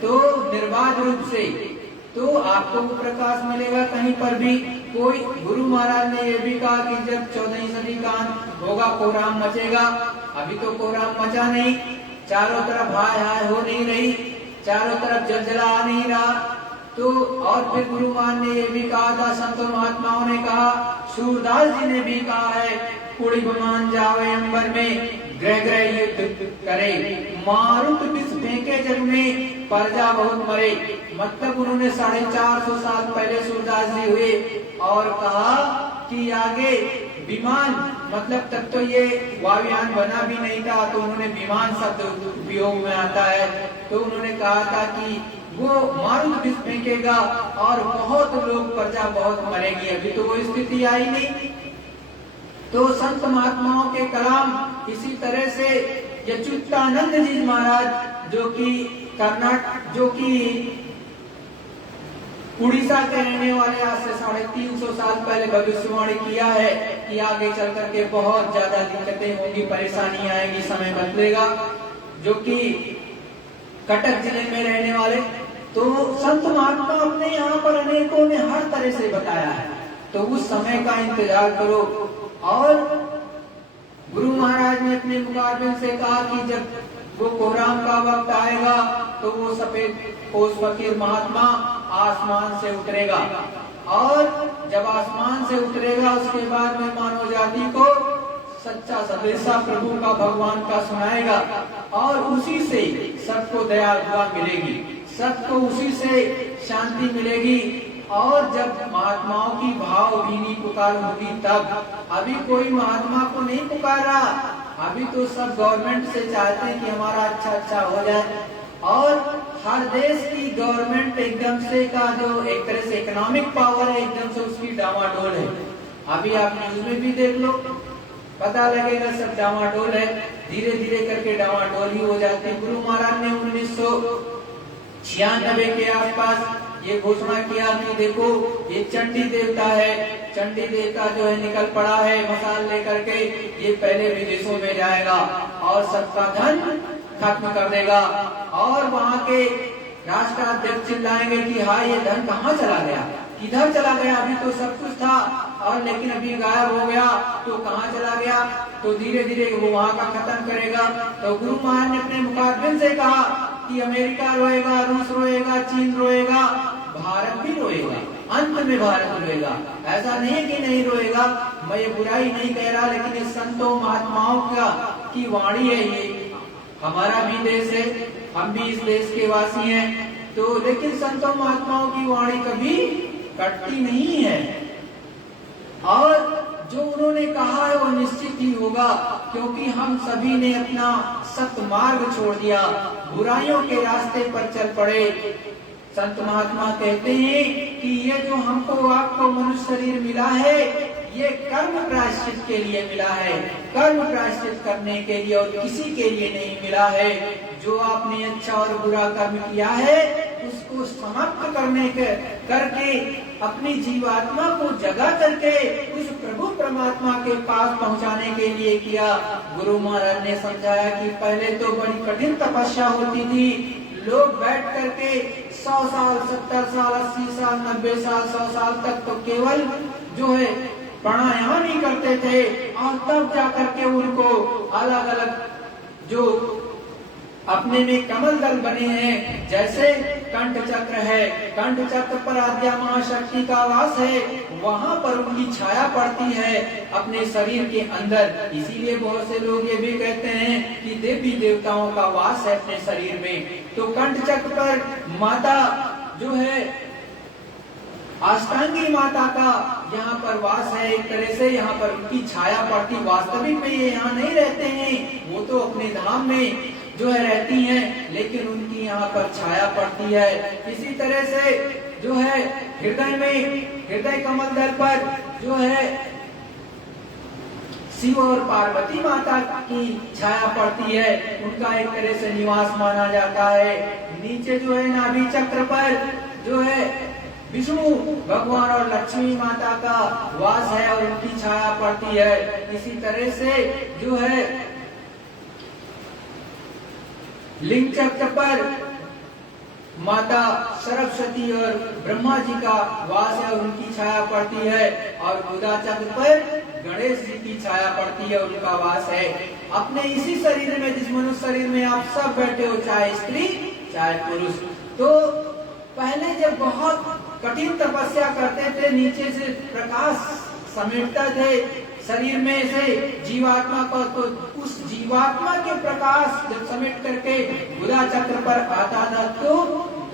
तो निर्बाध रूप से तो आपको वो प्रकाश मिलेगा कहीं पर भी। कोई गुरु महाराज ने ये भी कहा कि जब 14वीं सदी का अंत होगा, कोहराम मचेगा। अभी तो कोहराम मचा नहीं, चारों तरफ हाय हाय हो नहीं रही, चारों तरफ जलजला आ नहीं रहा। तो और फिर गुरु महाराज ने ये भी कहा था, संतों महात्माओं ने कहा, सूरदास जी ने भी कहा है, कुड़ी बमान जावे अंबर में, ग्रह ग्रह युद्ध करे, मारुत विष फेंके जग में, प्रजा बहुत मरे। मतलब उन्होंने 450 साल पहले सूरदास जी हुए और कहा कि आगे विमान, मतलब तब तो ये वायुयान बना भी नहीं था, तो उन्होंने विमान शब्द उपयोग में आता है। तो उन्होंने कहा था कि वो मारुत विष फेंकेगा और बहुत लोग, प्रजा बहुत मरेगी। अभी तो वो स्थिति आई नहीं। तो संत महात्माओं के कलाम इसी तरह से अच्युतानंद जी महाराज जो कि कर्नाटक, जो कि उड़ीसा के रहने वाले, आज से 350 साल पहले भविष्यवाणी किया है कि आगे चल करके बहुत ज्यादा दिक्कतें होंगी, परेशानी आएगी, समय बदलेगा। जो कि कटक जिले में रहने वाले, तो संत महात्मा अपने यहाँ पर अनेकों ने हर तरह से बताया है। तो उस समय का इंतजार करो। और गुरु महाराज ने अपने मुकाबिल से कहा कि जब वो कोहराम का वक्त आएगा तो वो सफेद पोष फकीर महात्मा आसमान से उतरेगा, और जब आसमान से उतरेगा उसके बाद में मानव जाति को सच्चा संदेशा प्रभु का, भगवान का सुनाएगा, और उसी से सबको दया दुआ मिलेगी, सबको उसी से शांति मिलेगी। और जब महात्माओं की भावभीनी पुकार होगी तब, अभी कोई महात्मा को नहीं पुकारा, अभी तो सब गवर्नमेंट से चाहते हैं कि हमारा अच्छा हो जाए। और हर देश की गवर्नमेंट एकदम से का जो एक तरह से इकोनॉमिक पावर है, एकदम से उसकी डामाडोल है। अभी आप न्यूज में भी देख लो, पता लगेगा सब डामाडोल है, धीरे धीरे करके डामाडोल ही हो जाती है। गुरु महाराज ने 1996 के आसपास ये घोषणा किया कि देखो ये चंडी देवता है, चंडी देवता जो है निकल पड़ा है मसाल लेकर के, ये पहले विदेशों में जाएगा और सबका धन खत्म कर देगा। और वहाँ के राष्ट्राध्यक्ष चिल्लाएंगे कि हाँ ये धन कहाँ चला गया, किधर चला गया, अभी तो सब कुछ था और लेकिन अभी गायब हो गया, तो कहाँ चला गया। तो धीरे धीरे वो वहाँ का खत्म करेगा। तो गुरु महाराज ने अपने मुकाबिल से कहा कि अमेरिका रोएगा, रूस रोएगा, चीन रोएगा, भारत भी रोएगा, अंत में भारत रोएगा। ऐसा नहीं है कि नहीं रोएगा, मैं ये बुराई नहीं कह रहा, लेकिन इस संतों महात्माओं का की वाणी है, ये हमारा भी देश है, हम भी इस देश के वासी हैं। तो लेकिन संतों महात्माओं की वाणी कभी कटती नहीं है, और जो उन्होंने कहा है वो निश्चित ही होगा, क्योंकि हम सभी ने अपना सत्य मार्ग छोड़ दिया, बुराइयों के रास्ते पर चल पड़े। संत महात्मा कहते हैं कि ये जो हमको आपको मनुष्य शरीर मिला है, ये कर्म प्रायश्चित के लिए मिला है, कर्म प्रायश्चित करने के लिए और किसी के लिए नहीं मिला है। जो आपने अच्छा और बुरा कर्म किया है उसको समाप्त करके अपनी जीवात्मा को जगा करके उस प्रभु परमात्मा के पास पहुंचाने के लिए किया। गुरु महाराज ने समझाया कि पहले तो बड़ी कठिन तपस्या होती थी, लोग बैठ करके 100 साल, 70 साल, 80 साल, 90 साल, 100 साल तक तो केवल जो है प्राणायाम ही करते थे, और तब जाकर के उनको अलग अलग जो अपने में कमल दल बने हैं, जैसे कंठ चक्र है, कंठ चक्र पर आद्या महाशक्ति का वास है, वहाँ पर उनकी छाया पड़ती है अपने शरीर के अंदर। इसीलिए बहुत से लोग ये भी कहते हैं कि देवी देवताओं का वास है अपने शरीर में। तो कंठ चक्र पर माता जो है अष्टांगी माता का यहाँ पर वास है। एक तरह से यहाँ पर उनकी छाया पड़ती, वास्तविक में ये यहाँ नहीं रहते हैं, वो तो अपने धाम में जो है रहती हैं, लेकिन उनकी यहाँ पर छाया पड़ती है। इसी तरह से जो है हृदय में, हृदय कमल दल पर जो है शिव और पार्वती माता की छाया पड़ती है, उनका एक तरह से निवास माना जाता है। नीचे जो है नाभि चक्र पर जो है विष्णु भगवान और लक्ष्मी माता का वास है और उनकी छाया पड़ती है। इसी तरह से जो है लिंग चक्र पर माता सरस्वती और ब्रह्मा जी का वास है और उनकी छाया पड़ती है। और गुदा चक्र पर गणेश जी की छाया पड़ती है, उनका वास है। अपने इसी शरीर में, जिस मनुष्य शरीर में आप सब बैठे हो, चाहे स्त्री चाहे पुरुष, तो पहले जब बहुत कठिन तपस्या करते थे, नीचे से प्रकाश समेटते थे शरीर में से जीवात्मा को, तो उस जीवात्मा के प्रकाश जब समेट करके गुदा चक्र पर आता था तो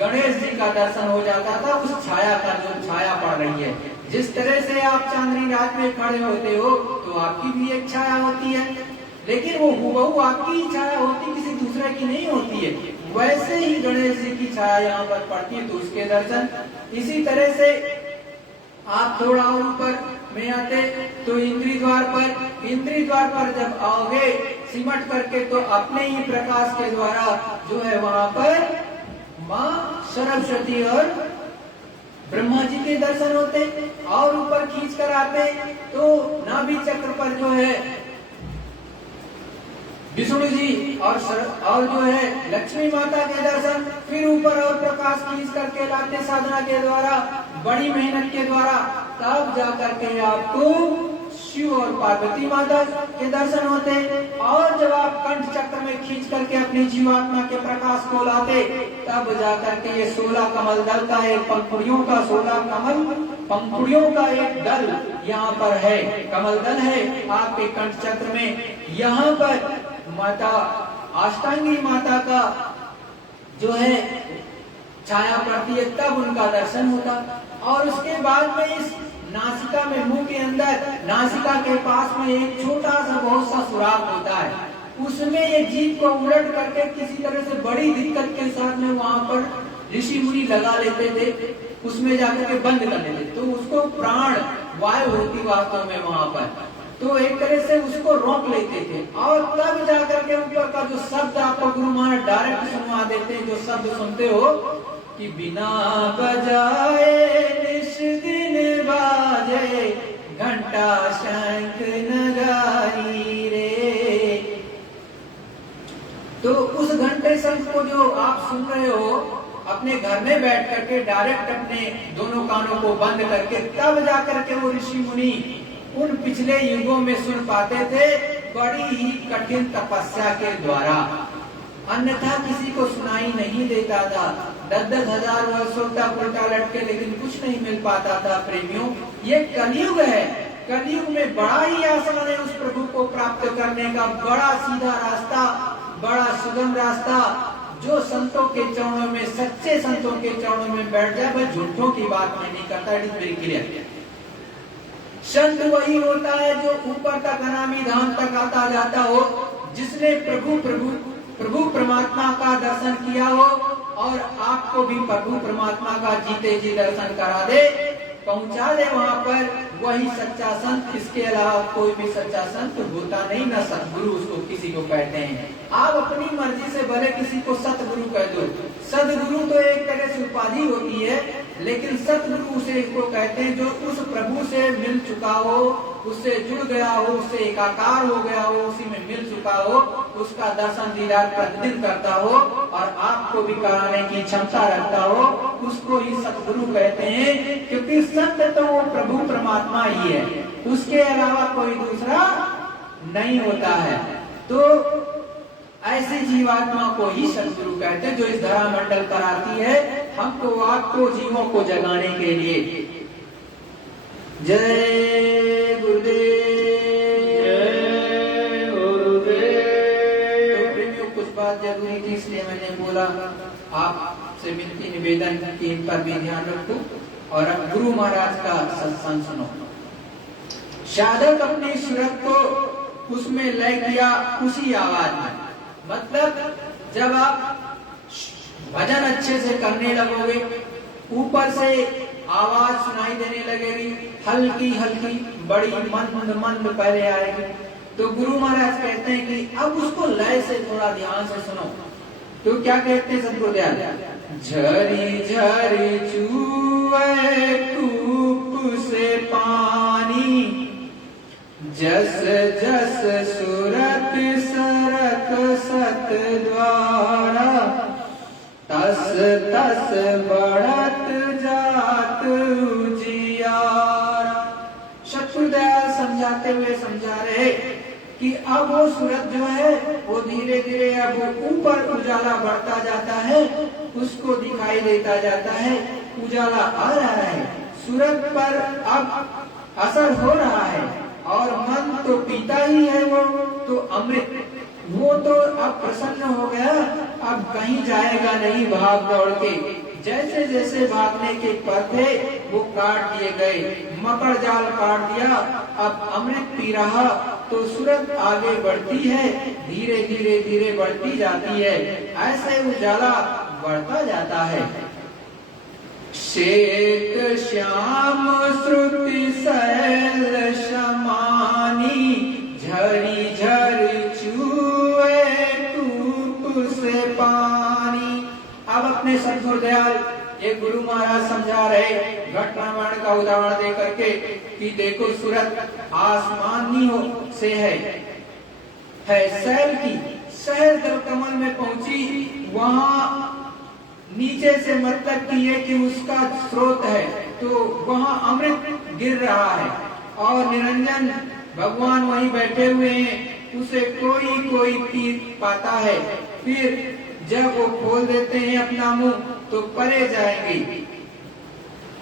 गणेश जी का दर्शन हो जाता था, उस छाया का जो छाया पड़ रही है। जिस तरह से आप चांदनी रात में खड़े होते हो तो आपकी भी एक छाया होती है, लेकिन वो हुबहू आपकी छाया होती, किसी दूसरे की नहीं होती है। वैसे ही गणेश जी की छाया यहाँ पर पड़ती है, तो उसके दर्शन। इसी तरह से आप थोड़ा और ऊपर में आते तो इंद्री द्वार पर जब आओगे सिमट करके, तो अपने ही प्रकाश के द्वारा जो है वहां पर माँ सरस्वती और ब्रह्मा जी के दर्शन होते। और ऊपर खींच कर आते तो नाभि चक्र पर जो है विष्णु जी और जो है लक्ष्मी माता के दर्शन। फिर ऊपर और प्रकाश खींच करके लाते साधना के द्वारा, बड़ी मेहनत के द्वारा, तब जाकर के आपको शिव और पार्वती माता के दर्शन होते। और जब आप कंठ चक्र में खींच करके अपनी जीवात्मा के प्रकाश को लाते, तब जाकर के ये 16 कमल दल का एक पंखुड़ियों का 16 कमल पंखुड़ियों का एक दल यहाँ पर है, कमल दल है आपके कंठ चक्र में। यहाँ पर माता अष्टांगी माता का जो है छाया पड़ती है, तब उनका दर्शन होता। और उसके बाद में इस नासिका में, मुंह के अंदर नासिका के पास में एक छोटा सा बहुत सा सुराख होता है, उसमें ये जीभ को उलट करके किसी तरह से बड़ी दिक्कत के साथ में वहां पर ऋषि मुनि लगा लेते थे, उसमें जाकर के बंद कर लेते, तो उसको प्राण वायु होती वास्तव में वहां पर, तो एक तरह से उसको रोक लेते थे। और तब जाकर के ऊपर का जो शब्द आपको गुरु महाराज डायरेक्ट सुनवा देते हैं, जो शब्द सुनते हो कि बिना बजाए निश दिन बाजे घंटा शंख नगारी रे। तो उस घंटे शंख को जो आप सुन रहे हो अपने घर में बैठ करके, डायरेक्ट अपने दोनों कानों को बंद करके, तब जाकर के वो ऋषि मुनि उन पिछले युगों में सुन पाते थे, बड़ी ही कठिन तपस्या के द्वारा। अन्यथा किसी को सुनाई नहीं देता था। 10-10 हजार वर्षों तक उल्टा लटके, लेकिन कुछ नहीं मिल पाता था। प्रेमियों, ये कलयुग है। कलयुग में बड़ा ही आसान है उस प्रभु को प्राप्त करने का, बड़ा सीधा रास्ता, बड़ा सुगम रास्ता, जो संतों के चरणों में, सच्चे संतों के चरणों में बैठ जाए, वह झूठों की बात में नहीं करता। It is very clear. संत वही होता है जो ऊपर तक अनामी धाम तक आता जाता हो, जिसने प्रभु परमात्मा का दर्शन किया हो और आपको भी प्रभु परमात्मा का जीते जी दर्शन करा दे, पहुंचा दे वहां पर, वही सच्चा संत। इसके अलावा कोई भी सच्चा संत होता नहीं, न सतगुरु उसको किसी को कहते हैं। आप अपनी मर्जी से भले किसी को सतगुरु कह दो, सदगुरु तो एक तरह से उपाधि होती है, लेकिन सतगुरु उसे को कहते हैं जो उस प्रभु से मिल चुका हो, उससे जुड़ गया हो, उससे एकाकार हो गया हो, उसी में मिल चुका हो, उसका दर्शन दीदार प्रतिदिन करता हो और आपको भी कराने की क्षमता रखता हो, उसको ही सतगुरु कहते हैं। क्योंकि संत तो वो प्रभु परमात्मा ही है, उसके अलावा कोई दूसरा नहीं होता है। तो ऐसे जीवात्मा को ही सतगुरु कहते हैं, जो इस धरा मंडल पर आती है हमको आपको जीवों को जगाने के लिए। जय गुरुदेव, जय गुरुदेव। तो प्रेमियों, कुछ बात जरूरी थी इसलिए मैंने बोला, आपसे विनती निवेदन की इन पर भी ध्यान रखो। और अब गुरु महाराज का सत्संग सुनो। साधक अपनी सूरत को उसमें लय किया उसी आवाज में। मतलब जब आप भजन अच्छे से करने लगोगे, ऊपर से आवाज सुनाई देने लगेगी, हल्की हल्की, बड़ी मंद मंद पहले आएगी, तो गुरु महाराज कहते हैं कि अब उसको लय से थोड़ा ध्यान से सुनो। तो क्या कहते हैं सतगुरुदेव? झरी झरी चूए कूप से पानी, जस जस सूरत सरक सत द्वारा, तस तस बढ़त जात उजियारा। सतगुरुदेव समझाते हुए समझा रहे कि अब वो सूरत जो है वो धीरे धीरे अब ऊपर उजाला बढ़ता जाता है, उसको दिखाई देता जाता है, उजाला आ रहा है, सूरत पर अब असर हो रहा है, और मन तो पीता ही है, वो तो अमृत, वो तो अब प्रसन्न हो गया, अब कहीं जाएगा नहीं भाग दौड़ के। जैसे जैसे भागने के पथ थे वो काट दिए गए, मकड़ जाल काट दिया, अब अमृत पी रहा, तो सूरत आगे बढ़ती है, धीरे धीरे धीरे बढ़ती जाती है, ऐसे उजाला बढ़ता जाता है। श्वेत श्याम श्रुति सैल समानी, झरी झरी चूए कूप से पानी। अब अपने सतगुरुदेव एक गुरु महाराज समझा रहे घट रामायण का उदाहरण दे करके कि देखो सूरत आसमानी हो से है सैल की, सहल जब कमल में पहुंची, वहां नीचे से मतलब कि ये कि उसका स्रोत है, तो वहां अमृत गिर रहा है, और निरंजन भगवान वहीं बैठे हुए हैं, उसे कोई कोई पी पाता है। फिर जब वो खोल देते हैं अपना मुंह तो परे जाएंगे,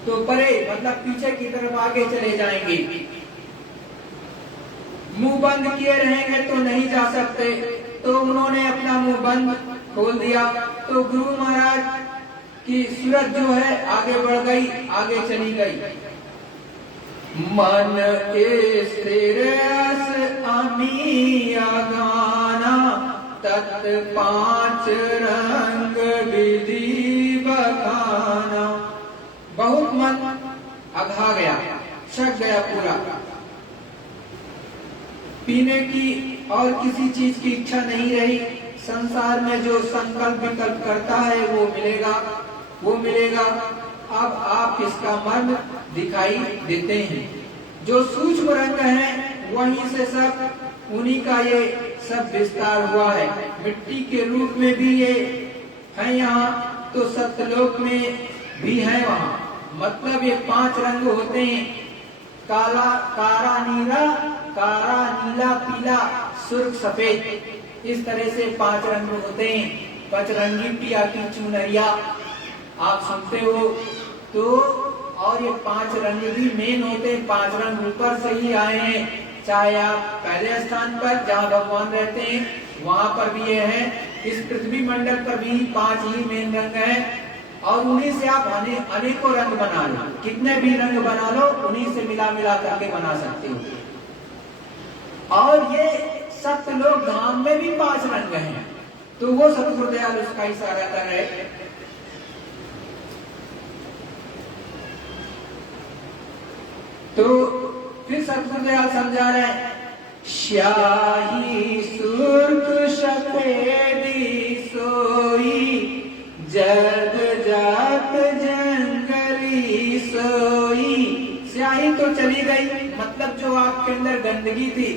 तो परे मतलब पीछे की तरफ आगे चले जाएंगे, मुंह बंद किए रहेंगे तो नहीं जा सकते, तो उन्होंने अपना मुंह बंद खोल दिया, तो गुरु महाराज की सूरत जो है आगे बढ़ गई, आगे चली गई। मन के स्थिर अस अमीया गाना, तत् पांच रंग विधि बखाना। बहुत मन अघा गया, शक गया पूरा, पीने की और किसी चीज की इच्छा नहीं रही। संसार में जो संकल्प विकल्प करता है वो मिलेगा। अब आप इसका मर्म दिखाई देते हैं, जो सूक्ष्म रंग है वहीं से सब उन्हीं का ये सब विस्तार हुआ है। मिट्टी के रूप में भी ये है यहाँ, तो सत्यलोक में भी है वहाँ। मतलब ये 5 रंग होते हैं, काला, कारा नीला, पीला, सुर्ख, सफेद, इस तरह से 5 रंग होते हैं। पचरंगी पिया की चुनरिया आप सुनते हो तो, और ये 5 रंग भी मेन होते हैं। 5 रंग ऊपर से ही आए हैं, चाहे आप पहले स्थान पर जहाँ भगवान रहते हैं वहां पर भी ये है, इस पृथ्वी मंडल पर भी 5 ही मेन रंग है, और उन्हीं से आप अनेकों रंग बना लो, कितने भी रंग बना लो, उन्हीं से मिला करके बना सकते हो। और ये सत्यलोक धाम में भी 5 रंग हैं, तो वो सतगुरुदेव उसका इशारा कर रहे। तो फिर सतगुरुदेव समझा रहे, स्याही सुर्ख सफेदी सोई, जग जात जंगली सोई। स्याही तो चली गई, मतलब जो आपके अंदर गंदगी थी,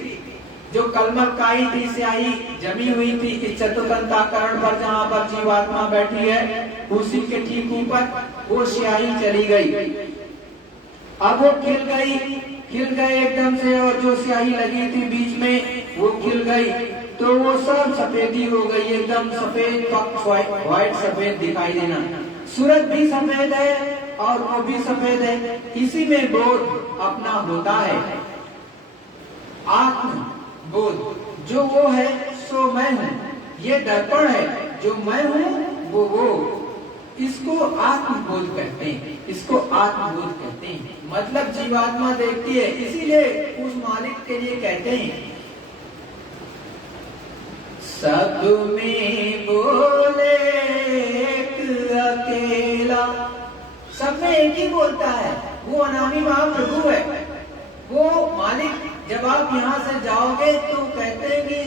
जो कलमकाई थी, स्याही जमी हुई थी कि चतुरंताकरण पर जहाँ पर जीवात्मा बैठी है उसी के ठीक ऊपर वो स्याही चली गई। अब वो खिल गए एकदम से, और जो स्याही लगी थी बीच में वो खिल गई, तो वो सब सफेदी हो गई, एकदम सफेद, व्हाइट सफेद दिखाई देना। सूरज भी सफेद है और वो भी सफेद है, इसी में बोध अपना होता है, आत्म बोध, जो वो है सो मैं हूँ। ये दर्पण है, जो मैं हूँ वो। इसको आत्मबोध कहते हैं, इसको आत्मबोध कहते हैं। मतलब जीवात्मा देखती है, इसीलिए उस मालिक के लिए कहते हैं सब में बोले एक अकेला। सब में एक ही बोलता है, वो अनामी महाप्रभु है, वो मालिक। जब आप यहाँ से जाओगे तो कहते हैं कि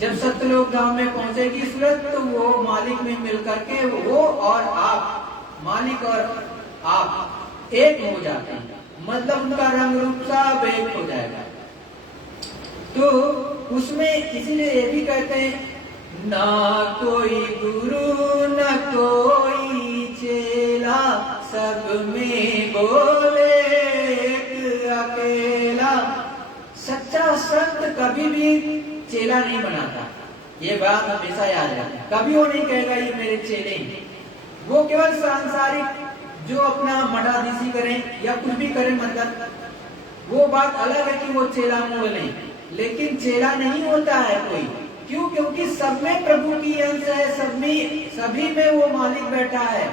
जब सत्यलोक धाम में पहुंचेगी सूरत, तो वो मालिक में मिल करके वो और आप, मालिक और आप एक हो जाते हैं। मतलब उनका रंग रूप सब एक हो जाएगा। तो उसमें इसीलिए ये भी कहते हैं ना कोई गुरु न कोई चेला, सब में बोले एक अकेला। सच्चा संत कभी भी चेला नहीं बनाता, ये बात हमेशा याद रखना। कभी वो नहीं कहेगा ये मेरे चेले हैं। वो केवल सांसारिक जो अपना मठाधीशी करें या कुछ भी करें, मतलब वो बात अलग है कि वो चेला मोड़ लें, लेकिन चेला नहीं होता है कोई। क्यों? क्योंकि सब में प्रभु की अंश है, सभी में वो मालिक बैठा है।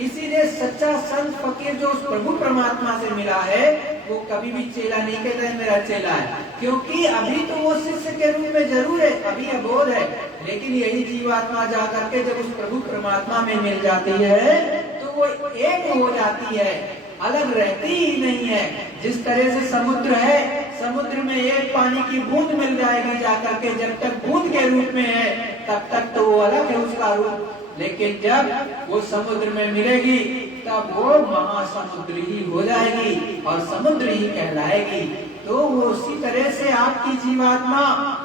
इसीलिए सच्चा संत फकीर जो उस प्रभु परमात्मा से मिला है, वो कभी भी चेला नहीं कहता है मेरा चेला है, क्योंकि अभी तो वो शिष्य के रूप में जरूर है, अभी अबोध है, लेकिन यही जीवात्मा जा करके जब उस प्रभु परमात्मा में मिल जाती है तो वो एक हो जाती है, अलग रहती ही नहीं है। जिस तरह से समुद्र है, समुद्र में एक पानी की बूंद मिल जाएगी जाकर के, जब तक बूंद के रूप में है तब तक तो वो अलग है उसका रूप, लेकिन जब वो समुद्र में मिलेगी तब वो महासमुद्र ही हो जाएगी और समुद्र ही कहलाएगी। तो वो उसी तरह से आपकी जीवात्मा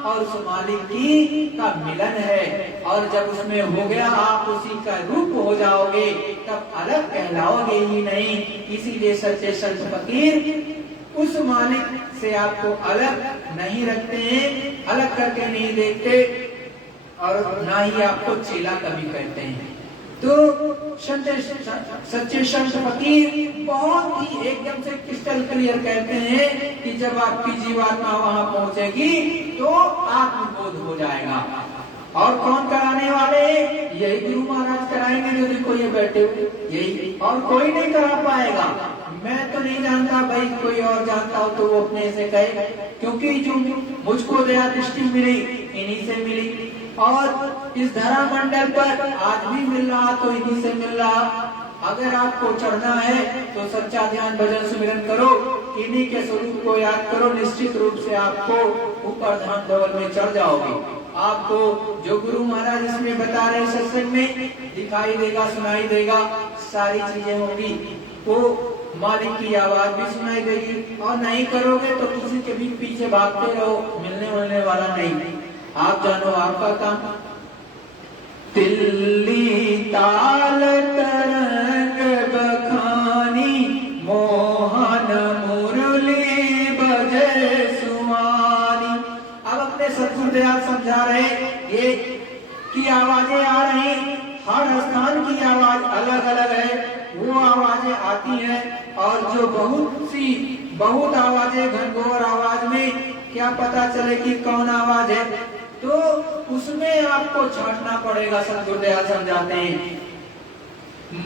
और उस मालिक की का मिलन है, और जब उसमें हो गया आप उसी का रूप हो जाओगे तब अलग कहलाओगे ही नहीं। इसीलिए सच्चे संत फकीर उस मालिक से आपको अलग नहीं रखते हैं, अलग करके नहीं देखते, और ना ही आपको चेला कभी कहते हैं। तो सच्चे संत फकीर बहुत ही एकदम से क्रिस्टल क्लियर कहते हैं कि जब आपकी जीवात्मा वहां पहुंचेगी तो आत्मबोध हो जाएगा। और कौन कराने वाले? यही गुरु महाराज कराएंगे, जो देखो ये बैठे हुए, यही, और कोई नहीं करा पाएगा। मैं तो नहीं जानता भाई, कोई और जानता हो तो वो अपने से कहे, क्योंकि जो मुझको दया दृष्टि मिली इन्हीं से मिली, और इस धरा मंडल पर आज भी मिल रहा तो इन्हीं से मिल रहा। अगर आपको चढ़ना है तो सच्चा ध्यान भजन सुमिरन करो, इन्हीं के स्वरूप को याद करो, निश्चित रूप से आपको ऊपर धाम धवल में चढ़ जाओगे। आपको जो गुरु महाराज इसमें बता रहे सत्संग में दिखाई देगा, सुनाई देगा, सारी चीजें होंगी। वो मालिक की आवाज भी सुनाई देगी, और नहीं करोगे तो किसी के भी पीछे भागते रहो, मिलने वाला नहीं। आप जानो आपका काम। तिल्ली ताल तरंग बखानी, मोहन मुरली बजे सुमानी। अब अपने सतगुरुदेव समझा रहे ये की आवाजें आ रही, हर स्थान की आवाज अलग अलग है, वो आवाजें आती हैं, और जो बहुत आवाजें घनघोर आवाज में क्या पता चले कि कौन आवाज है, तो उसमें आपको छांटना पड़ेगा। सतगुरुदेव समझाते हैं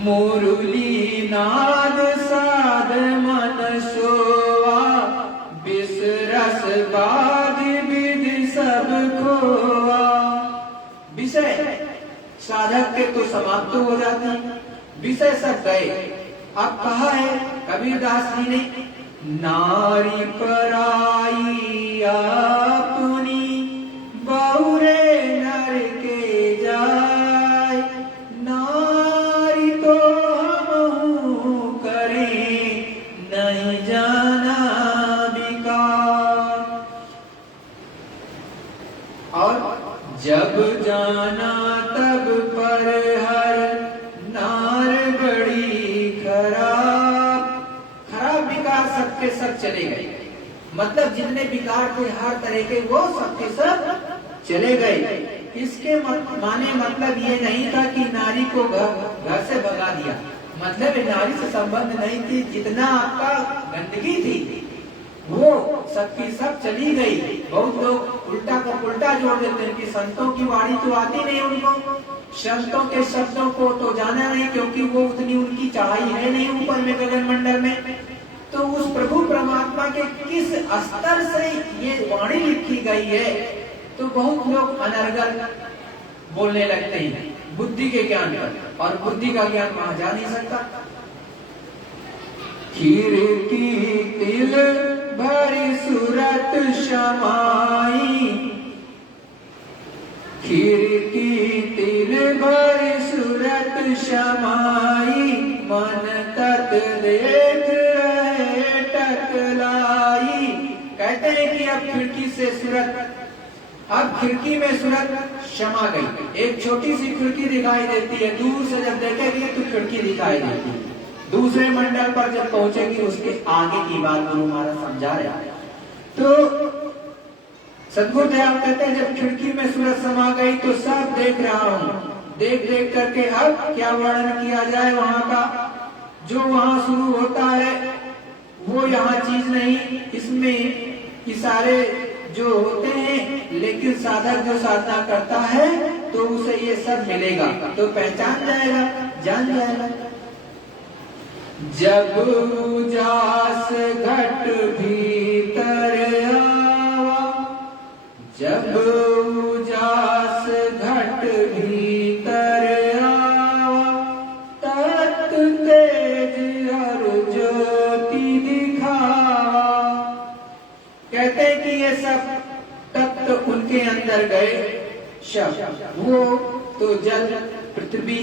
मुरली नाद साध मन सोआ, बिसरस बाद विधि सब खोआ। विषय साधक के तो समाप्त हो जाते हैं, विषय सब गए। अब कहा है कबीरदास जी ने, नारी पराई अपनी, बहुरे नर के जाय, नारी तो हमहु करें, नहीं जाना विकार। और जब जाना तब पर हर, नार बड़ी खराब विकार सबके सब चले गए। मतलब जितने विकार थे हर तरह के, वो सबके सब चले गए। इसके माने मतलब ये नहीं था कि नारी को घर से भगा दिया, मतलब नारी से संबंध नहीं थी, जितना आपका गंदगी थी वो सबकी सब चली गई। बहुत लोग उल्टा का उल्टा जोड़ देते हैं कि संतों की वाणी तो आती नहीं उनको, संतों के शब्दों को तो जाना नहीं, क्योंकि वो उतनी उनकी चढ़ाई है नहीं ऊपर में गगन मंडल में। तो उस प्रभु परमात्मा के किस स्तर से ये वाणी लिखी गई है, तो बहुत लोग अनर्गल बोलने लगते हैं बुद्धि के ज्ञान पर, और बुद्धि का ज्ञान वहां जा नहीं सकता। खिड़की तिल भरी सूरत समाई, खिड़की तिल भरी सूरत समाई, मन तत देख रहे टकलाई। कहते हैं कि अब खिड़की से सूरत, अब खिड़की में सूरत क्षमा गई। एक छोटी सी खिड़की दिखाई देती है, दूर से जब देखेगी तो खिड़की दिखाई देती है। दूसरे मंडल पर जब पहुंचेगी उसके आगे की बात गुरु महाराज समझा रहे हैं। तो सदगुरुदेव कहते हैं जब खिड़की में सूरत समा गई तो सब देख रहा हूं, देख देख करके अब क्या वर्णन किया जाए वहां का। जो वहां शुरू होता है वो यहाँ चीज नहीं, इसमें इशारे जो होते हैं, लेकिन साधक जो साधना करता है तो उसे ये सब मिलेगा, तो पहचान जाएगा, जान जाएगा। जब उजास घट भीतर आवा, जब उजास घट भीतर आवा, तत् तेज और ज्योति दिखावा। कहते हैं कि ये सब तत्व उनके अंदर गए शब्द, वो तो जल, पृथ्वी,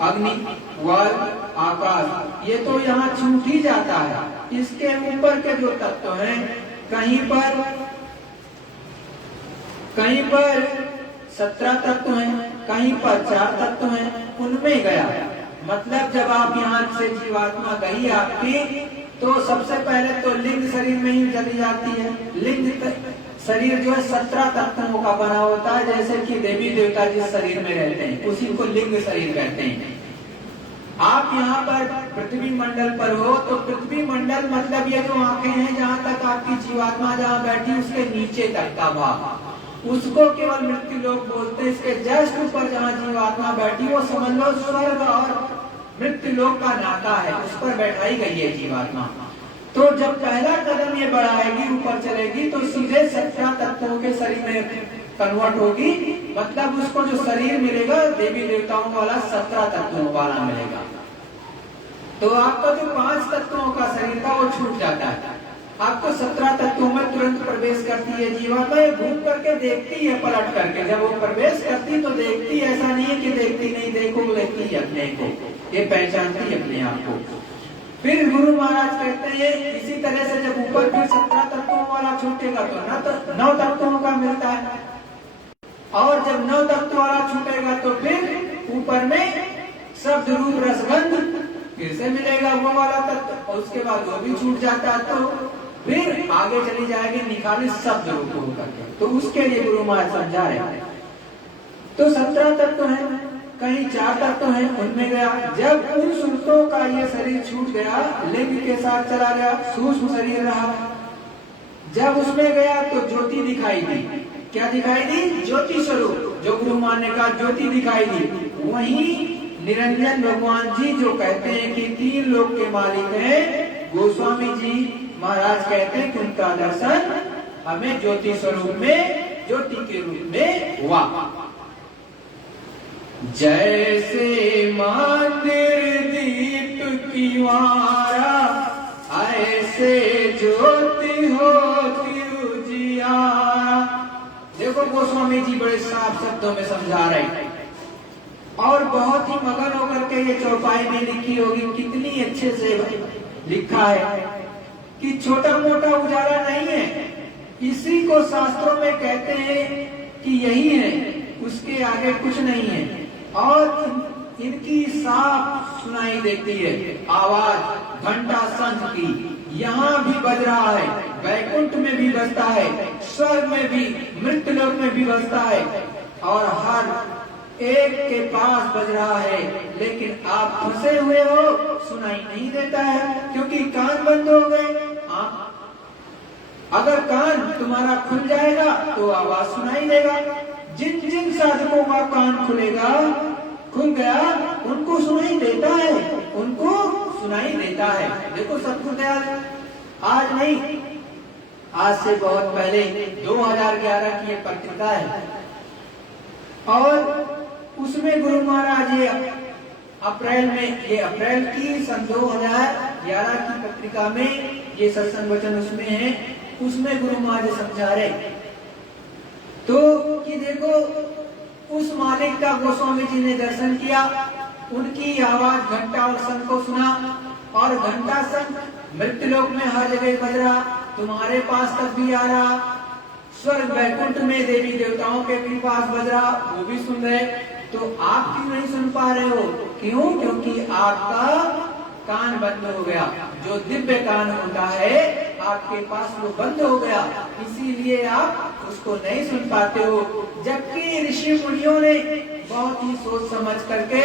अग्नि, वायु, आकाश, ये तो यहाँ छूट ही जाता है। इसके ऊपर के जो तत्व हैं, कहीं पर 17 तत्व हैं, कहीं पर 4 तत्व हैं, उनमें गया। मतलब जब आप यहाँ से जीवात्मा गई आपकी, तो सबसे पहले तो लिंग शरीर में ही चली जाती है। लिंग शरीर जो है 17 तत्वों का बना होता है, जैसे कि देवी देवता जिस शरीर में रहते हैं उसी को लिंग शरीर कहते हैं। आप यहाँ पर पृथ्वी मंडल पर हो, तो पृथ्वी मंडल मतलब ये जो आंखें हैं, जहाँ तक आपकी जीवात्मा जहाँ बैठी उसके नीचे तक का भाग, उसको केवल मृत्यु लोग बोलते हैं। इसके जस्ट ऊपर जहाँ जीवात्मा बैठी वो समझ लो स्वर्ग और मृत्यु लोक का नाता है, उस पर बैठाई गई है जीवात्मा। तो जब पहला कदम ये बढ़ाएगी, ऊपर चलेगी, तो सीधे 17 तत्वों के शरीर में कन्वर्ट होगी। मतलब उसको जो शरीर मिलेगा देवी देवताओं वाला 17 तत्वों वाला मिलेगा। तो आपका जो 5 तत्वों का शरीर था वो छूट जाता है, आपको 17 तत्वों में तुरंत प्रवेश करती है जीवात्मा। ये घूम करके देखती है पलट करके, जब वो प्रवेश करती तो देखती, ऐसा नहीं है कि देखती नहीं, देखो देखती है अपने को, ये पहचानती है अपने आप को। फिर गुरु महाराज कहते हैं इसी तरह से जब ऊपर फिर 17 तत्वों वाला छूटेगा तो 9 तत्वों का मिलता है, और जब 9 तत्व वाला छूटेगा तो फिर ऊपर में शब्द रूप रसगंध फिर से मिलेगा वो वाला तत्व, और उसके बाद वो भी छूट जाता है, तो फिर आगे चली जाएगी निखारी शब्द रूप होकर के। तो उसके लिए गुरु महाराज समझा रहे हैं। तो 17 तत्व है, कहीं 4 तत्व है, उनमें गया। जब उन सूत्रों का ये शरीर छूट गया, लिंग के साथ चला गया, सूक्ष्म शरीर रहा। जब उसमें गया तो ज्योति दिखाई दी। क्या दिखाई दी? ज्योति स्वरूप, जो गुरु मान ने कहा ज्योति दिखाई दी। वहीं निरंजन भगवान जी जो कहते हैं कि 3 लोक के मालिक हैं, गोस्वामी जी महाराज कहते हैं कि उनका दर्शन हमें ज्योति स्वरूप में, ज्योति के रूप में हुआ। जैसे मंदिर दीप की वारा, ऐसे ज्योति होती उजियारा। देखो गोस्वामी जी बड़े साफ शब्दों में समझा रहे हैं, और बहुत ही मगन होकर के ये चौपाई में लिखी होगी, कितनी अच्छे से लिखा है कि छोटा मोटा उजाला नहीं है। इसी को शास्त्रों में कहते हैं कि यही है, उसके आगे कुछ नहीं है। और इनकी साफ सुनाई देती है आवाज घंटा शंख की, यहाँ भी बज रहा है, वैकुंठ में भी बजता है, स्वर्ग में भी, मृत्युलोक में भी बजता है, और हर एक के पास बज रहा है। लेकिन आप फंसे हुए हो, सुनाई नहीं देता है, क्योंकि कान बंद हो गए। अगर कान तुम्हारा खुल जाएगा तो आवाज सुनाई देगा। जिन जिन साधकों का कान खुलेगा खुल गया, उनको सुनाई देता है, उनको सुनाई देता है। देखो सतगुरुदयाल आज नहीं, आज से बहुत पहले 2011 की ये पत्रिका है और उसमें गुरु महाराज ये अप्रैल में, ये अप्रैल की सन 2011 की पत्रिका में ये सत्संग वचन उसमें है, उसमें गुरु महाराज समझा रहे तो कि देखो उस मालिक का गोस्वामी जी ने दर्शन किया, उनकी आवाज घंटा और शंख को सुना और घंटा शंख मृत्युलोक में हर जगह बज रहा, तुम्हारे पास तक भी आ रहा, स्वर्ग वैकुंठ में देवी देवताओं के भी पास बज रहा, वो भी सुन रहे, तो आप क्यों नहीं सुन पा रहे हो? क्यों? क्योंकि आपका कान बंद हो गया, जो दिव्य कान होता है आपके पास वो बंद हो गया, इसीलिए आप उसको नहीं सुन पाते हो। जबकि ऋषि मुनियों ने बहुत ही सोच समझ करके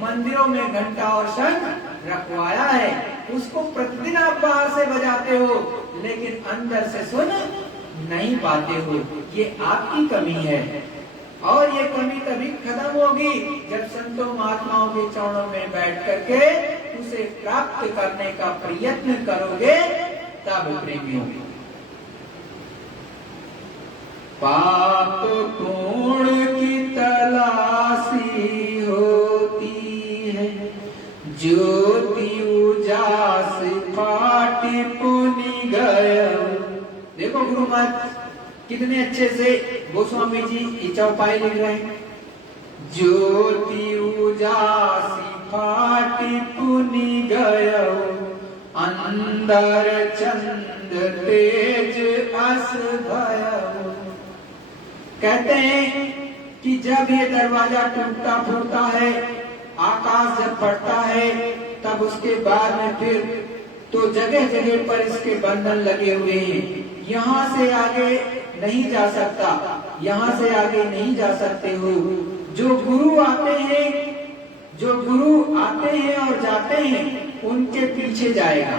मंदिरों में घंटा और शंख रखवाया है, उसको प्रतिदिन आप बाहर से बजाते हो लेकिन अंदर से सुन नहीं पाते हो, ये आपकी कमी है। और ये कमी तभी खत्म होगी जब संतों महात्माओं के चरणों में बैठ करके उसे प्राप्त करने का प्रयत्न करोगे, तब प्रेमियों। पाप पुण्य की तलाशी होती है, ज्योति उजास फाटी पुनि गया। देखो गुरु महाराज कितने अच्छे से गोस्वामी जी ये चौपाई लिख रहे हैं, ज्योति उजासी फाटी पुनि गयो, अंदर चंद तेज अस भयो। कहते हैं कि जब ये दरवाजा टूटता फूटता है, आकाश जब फटता है, तब उसके बाद में फिर तो जगह जगह पर इसके बंधन लगे हुए हैं, यहाँ से आगे नहीं जा सकता, यहाँ से आगे नहीं जा सकते हो। जो गुरु आते हैं, जो गुरु आते हैं और जाते हैं, उनके पीछे जाएगा।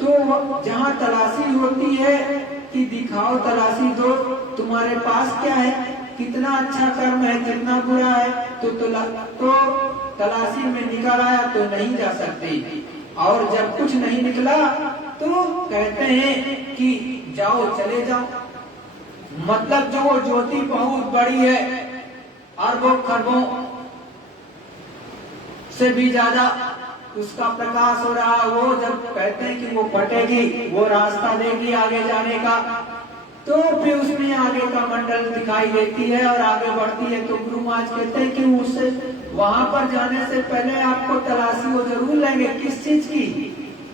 तो जहाँ तलाशी होती है कि दिखाओ तलाशी दो, तुम्हारे पास क्या है, कितना अच्छा कर्म है, कितना बुरा है, तो तलाशी में निकल आया तो नहीं जा सकते। और जब कुछ नहीं निकला तो कहते हैं कि जाओ, चले जाओ। मतलब जो ज्योति बहुत बड़ी है, अरबों खरबों से भी ज्यादा उसका प्रकाश हो रहा, वो जब कहते हैं कि वो फटेगी, वो रास्ता देगी आगे जाने का, तो फिर उसमें आगे का मंडल दिखाई देती है और आगे बढ़ती है। तो गुरु महाराज कहते हैं कि उससे वहां पर जाने से पहले आपको तलाशी वो जरूर लेंगे, किस चीज की,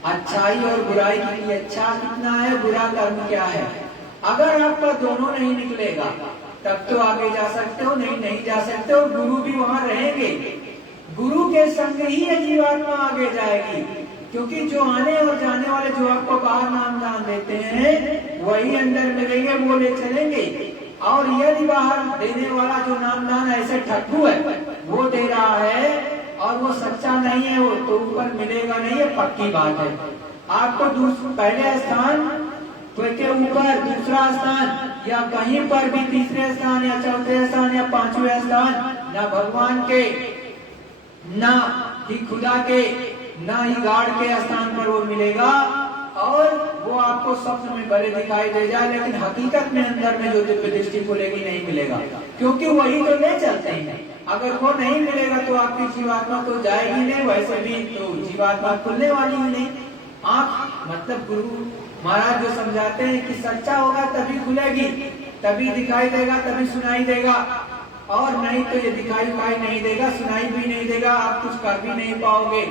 अच्छाई और बुराई की, अच्छा कितना है, बुरा कर्म क्या है। अगर आपका दोनों नहीं निकलेगा तब तो आगे जा सकते हो, नहीं जा सकते हो। गुरु भी वहां रहेंगे, गुरु के संग ही ये जीवात्मा आगे जाएगी, क्योंकि जो आने और जाने वाले जो आपको बाहर नाम दान देते हैं वही अंदर मिलेंगे, वो ले चलेंगे। और यदि बाहर देने वाला जो नाम दान ऐसे ठट्ठू है, वो दे रहा है और वो सच्चा नहीं है, वो तो ऊपर मिलेगा नहीं, है पक्की बात है। आपको पहले स्थान के ऊपर दूसरा स्थान या कहीं पर भी तीसरे स्थान या चौथे स्थान या पांचवें स्थान, ना भगवान के, ना ही खुदा के, ना ही गार्ड के स्थान पर वो मिलेगा। और वो आपको स्वप्न में भले दिखाई दे जाए, लेकिन हकीकत में अंदर में जो दिव्य दृष्टि खुलेगी नहीं मिलेगा, क्योंकि वही तो ले चलते हैं। अगर वो नहीं मिलेगा तो आपकी जीवात्मा तो जाएगी नहीं, वैसे भी तो जीवात्मा खुलने वाली ही नहीं। आँख मतलब गुरु महाराज जो समझाते हैं कि सच्चा होगा तभी खुलेगी, तभी दिखाई देगा, तभी सुनाई देगा, और नहीं तो ये दिखाई नहीं देगा, सुनाई भी नहीं देगा, आप कुछ कर भी नहीं पाओगे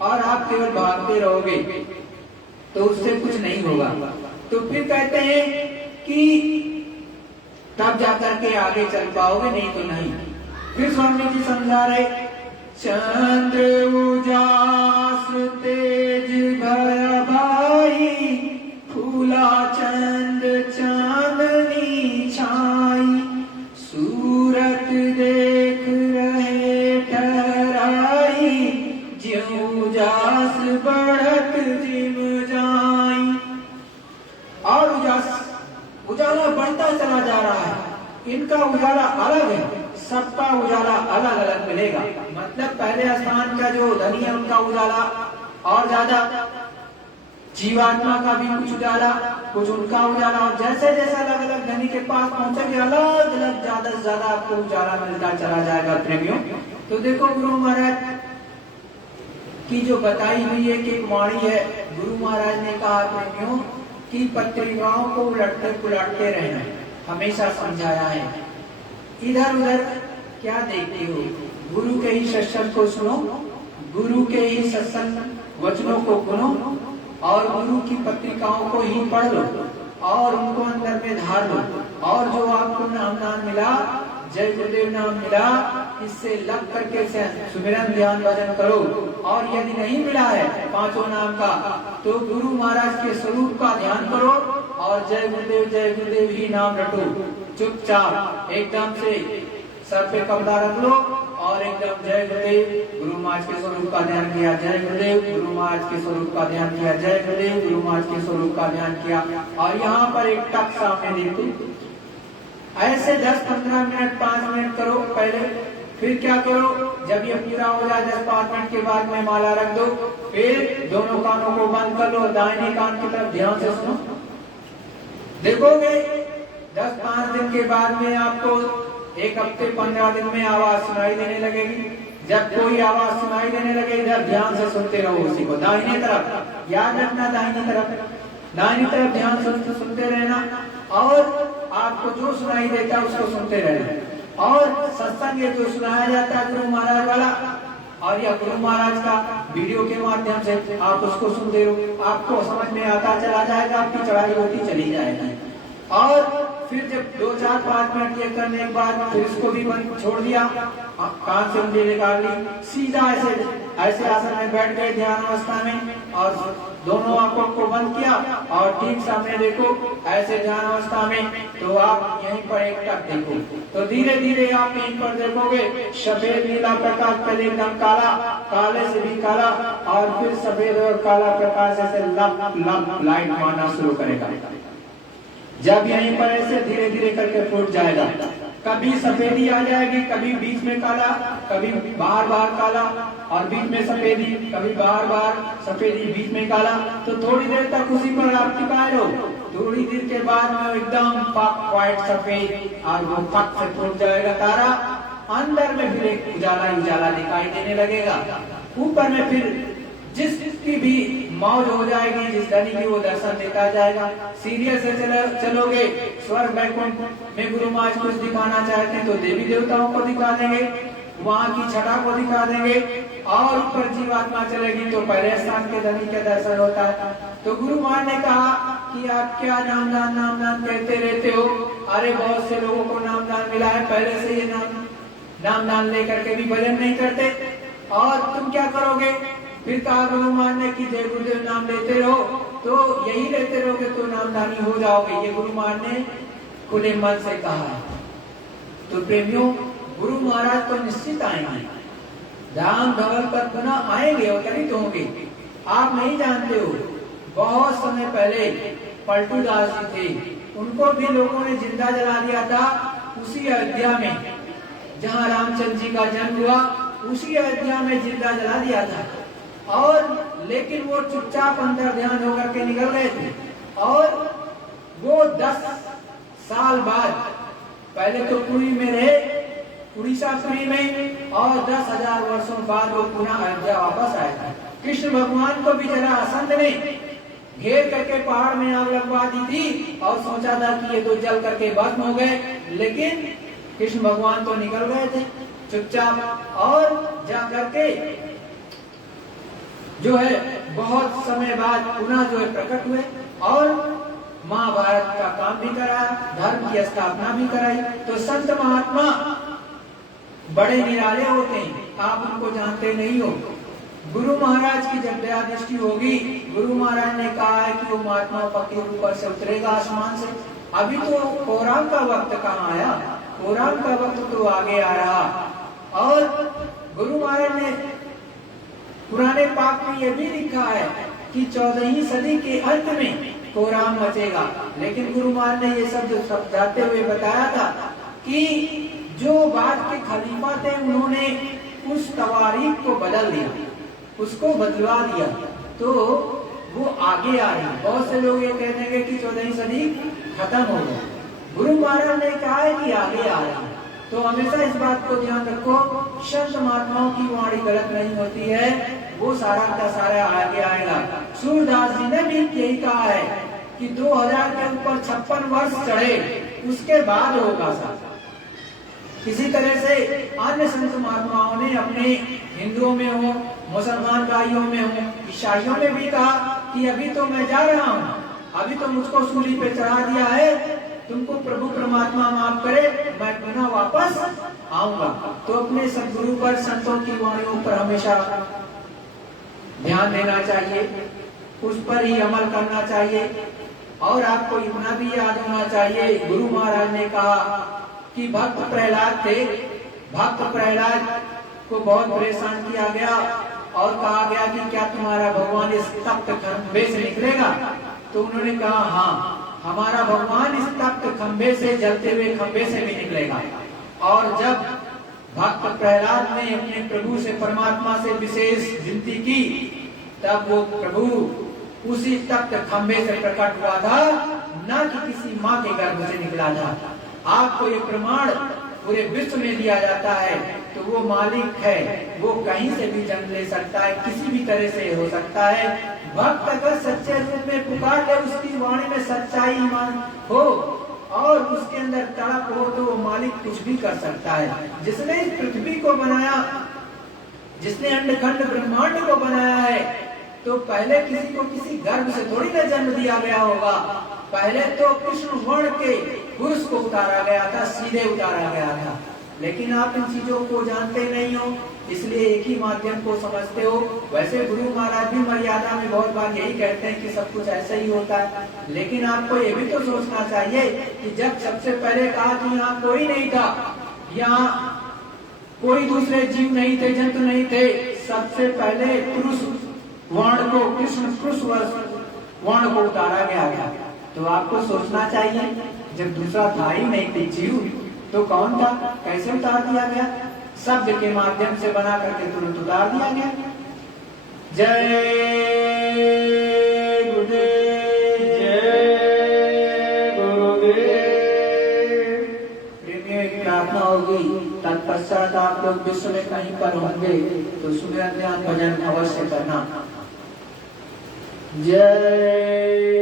और आप केवल भागते रहोगे, तो उससे कुछ नहीं होगा। तो फिर कहते हैं कि तब जाकर के आगे चल पाओगे, नहीं तो नहीं। फिर स्वामी जी समझा रहे, चंद्र उजास तेज भय भाई, फूला चंद चांदनी छाई, सूरत देख रहे ठहराई, ज्यों जास बढ़त जिम जाई। और उजाला बढ़ता चला जा रहा है, इनका उजाला अलग है, सबका उजाला अलग अलग मिलेगा। मतलब पहले स्थान का जो धनी है उनका उजाला और ज्यादा, जीवात्मा का भी कुछ उजाला, कुछ उनका उजाला, और जैसे जैसे अलग अलग धनी के पास पहुंचेंगे अलग अलग ज्यादा से ज्यादा आपको उजाला मिलता चला जाएगा प्रेमियों। तो देखो गुरु महाराज की जो बताई हुई है कि एक वाणी है, गुरु महाराज ने कहा प्रेमियों कि पत्रिकाओं को उलटते पुलटते रहना, हमेशा समझाया है। इधर उधर क्या देखते हो, गुरु के ही सत्संग को सुनो, गुरु के ही सत्संग वचनों को सुनो और गुरु की पत्रिकाओं को ही पढ़ लो और उनको अंदर में धार लो, और जो आपको नाम मिला, जय गुरुदेव नाम मिला, इससे लग करके सुमिरन ध्यान भजन करो। और यदि नहीं मिला है पांचों नाम का तो गुरु महाराज के स्वरूप का ध्यान करो और जय गुरुदेव ही नाम रटो। चुपचाप एकदम से सर पे कपड़ा रख लो और एकदम जय गुरुदेव, गुरु महाराज के स्वरूप का ध्यान किया, जय गुरुदेव, गुरु महाराज के स्वरूप का ध्यान किया, जय गुरुदेव, गुरु महाराज के स्वरूप का ध्यान किया। और यहाँ पर एक टक सामने देखो, ऐसे 10-15 मिनट 5 मिनट करो पहले, फिर क्या करो, जब ये पूरा हो जाए 10-5 मिनट के बाद में माला रख दो, फिर दोनों कानों को बंद कर लो, दाहिने कान की तरफ ध्यान से सुनो। देखोगे 10-5 दिन के बाद में आपको 1 हफ्ते 15 दिन में आवाज सुनाई देने लगेगी। जब कोई आवाज सुनाई देने लगे इधर ध्यान से सुनते रहो उसी को, दाहिने तरफ याद रखना, दाहिनी तरफ ध्यान से सुनते रहना और आपको जो सुनाई देता है उसको सुनते रहना। और सत्संग ये जो सुनाया जाता है गुरु महाराज वाला और या गुरु महाराज का वीडियो के माध्यम से आप उसको सुनते रहो, आपको समझ में आता चला जाएगा, आपकी चढ़ाई होती चली जाएगी। और फिर जब 2-4-5 मिनट ये करने के बाद फिर इसको भी बंद छोड़ दिया, कान से उंगली निकाल ली, सीधा ऐसे आसन में बैठ गए ध्यान अवस्था में और दोनों आंखों को बंद किया और ठीक सामने देखो ऐसे ध्यान अवस्था में। तो आप यहीं पर एक टक देखो, तो धीरे धीरे आप यहीं पर देखोगे सफेद नीला प्रकाश, पहले एकदम काला, काले से भी काला और फिर सफेद और काला प्रकाश ऐसे लप लाइट मारना शुरू करेगा। जब यहीं पर ऐसे धीरे धीरे करके फूट जाएगा, कभी सफेदी आ जाएगी, कभी बीच में काला, कभी बार काला और बीच में सफेदी, कभी बार सफेदी बीच में काला। तो थोड़ी देर तक उसी पर आप टिकाए रहो, थोड़ी देर के बाद में एकदम पक व्हाइट सफेद और वो पक से फूट जाएगा तारा, अंदर में फिर एक उजाला दिखाई देने लगेगा। ऊपर में फिर जिसकी भी मौज हो जाएगी, जिस धनी की वो दर्शन देता जाएगा। सीरियस से चलोगे स्वर्ग वैकुंठ में गुरु महाराज कुछ दिखाना चाहते हैं तो देवी देवताओं को दिखा देंगे, वहाँ की छटा को दिखा देंगे और ऊपर जीवात्मा चलेगी तो पहले स्थान के धनी के दर्शन होता है। तो गुरु महाराज ने कहा कि आप क्या नाम दान कहते रहते हो, अरे बहुत से लोगों को नाम दान मिला है, पहले से ये नाम दान लेकर के भी भजन नहीं करते और तुम क्या करोगे। फिर कहा गुरु महाराज ने कि जय गुरुदेव नाम लेते रहो, तो यही लेते रहोगे तो नामदानी हो जाओगे, ये गुरु महाराज ने खुले मन से कहा है। तो प्रेमियों गुरु महाराज तो निश्चित आएंगे, धाम धवल पर पुनः आएंगे, अवतरित होंगे। आप नहीं जानते हो, बहुत समय पहले पलटू दास जी थे, उनको भी लोगों ने जिंदा जला दिया था उसी अयोध्या में, जहाँ रामचंद्र जी का जन्म हुआ, उसी अयोध्या में जिंदा जला दिया था। और लेकिन वो चुपचाप अंदर ध्यान होकर के निकल गए थे और वो 10 साल बाद, पहले तो पुरी में रहे, उड़ीसापुरी में, और 10,000 वर्षों बाद वो पुनः अयोध्या वापस आए थे। कृष्ण भगवान को भी जरा असंत ने घेर करके पहाड़ में आग लगवा दी थी और सोचा था कि ये तो जल करके भस्म हो गए, लेकिन कृष्ण भगवान तो निकल गए थे चुपचाप और जा करके जो है बहुत समय बाद पुनः जो है प्रकट हुए और महाभारत का काम भी कराया, धर्म की स्थापना भी कराई। तो संत महात्मा बड़े निराले होते हैं, आप उनको जानते नहीं हो। गुरु महाराज की जब दया दृष्टि होगी, गुरु महाराज ने कहा है कि वो महात्मा फकीर ऊपर से उतरेगा आसमान से। अभी तो कोराम का वक्त कहाँ आया, कोराम का वक्त तो आगे आ रहा। और गुरु महाराज ने पुराने पाक में यह भी लिखा है कि 14वीं सदी के अंत में कोराम मचेगा, लेकिन गुरु महाराज ने ये सब समझाते हुए बताया था कि जो बाद के खलीफा थे उन्होंने उस तवारीख को बदल दिया, उसको बदलवा दिया, तो वो आगे आ रही। बहुत से लोग ये कहते हैं कि 14वीं सदी खत्म हो गई, गुरु महाराज ने कहा है कि आगे आ रही है। तो हमेशा इस बात को ध्यान रखो, संत महात्माओं की वाणी गलत नहीं होती है, वो सारा का सारा आगे आएगा। सूरदास जी ने भी यही कहा है कि 2000 के ऊपर 56 वर्ष चढ़े, उसके बाद होगा सब। इसी तरह से अन्य संत महात्माओं ने अपने हिंदुओं में हो, मुसलमान भाइयों में हो, ईसाइयों में भी कहा कि अभी तो मैं जा रहा हूँ, अभी तो मुझको सूली पे चढ़ा दिया है, तुमको प्रभु परमात्मा माफ करे, मैं पुनः वापस आऊंगा। तो अपने सदगुरु पर, संतों की वाणियों पर हमेशा ध्यान देना चाहिए, उस पर ही अमल करना चाहिए। और आपको इतना भी याद होना चाहिए, गुरु महाराज ने कहा कि भक्त प्रहलाद थे, भक्त प्रहलाद को बहुत परेशान किया गया और कहा गया कि क्या तुम्हारा भगवान इस तप्त खंभे से निकलेगा? तो उन्होंने कहा हाँ, हमारा भगवान इस तप्त खंभे से, जलते हुए खंभे से भी निकलेगा। और जब भक्त प्रहलाद ने अपने प्रभु से, परमात्मा से विशेष विनती की, तब वो प्रभु उसी तप्त खंभे से प्रकट हुआ था, न कि किसी माँ के गर्भ से निकला था। आपको ये प्रमाण पूरे विश्व में दिया जाता है, तो वो मालिक है, वो कहीं से भी जन्म ले सकता है, किसी भी तरह से हो सकता है। भक्त अगर सच्चे रूप में पुकार ले, उसकी वाणी में सच्चाई ईमान हो और उसके अंदर तड़प हो, तो वो मालिक कुछ भी कर सकता है। जिसने इस पृथ्वी को बनाया, जिसने अंडखंड ब्रह्मांड को बनाया है, तो पहले किसी को किसी गर्भ से थोड़ी ना जन्म दिया गया होगा। पहले तो कृष्ण वर्ण के पुरुष को उतारा गया था, सीधे उतारा गया था। लेकिन आप इन चीजों को जानते नहीं हो, इसलिए एक ही माध्यम को समझते हो। वैसे गुरु महाराज भी मर्यादा में बहुत बार यही कहते हैं कि सब कुछ ऐसा ही होता है, लेकिन आपको ये भी तो सोचना चाहिए कि जब सबसे पहले कहा कि यहाँ कोई नहीं था, यहाँ कोई दूसरे जीव नहीं थे, जंतु नहीं थे, सबसे पहले पुरुष वर्ण को, कृष्ण पुरुष वर्ण को उतारा गया था। तो आपको सोचना चाहिए, जब दूसरा था ही नहीं थे जीव, तो कौन था, कैसे उतार दिया गया? शब्द के माध्यम से बना करके तुरंत उतार दिया गया। जय गुरुदेव, जय गुरुदेव। प्रेमियों, एक प्रार्थना होगी, तत्पश्चात आप लोग विश्व में कहीं पर होंगे तो सुमिरन ध्यान भजन अवश्य करना। जय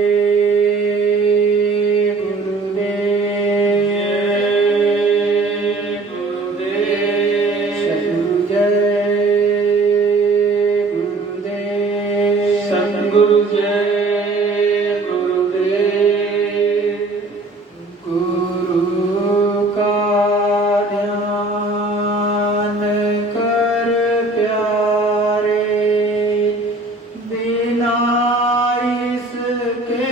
के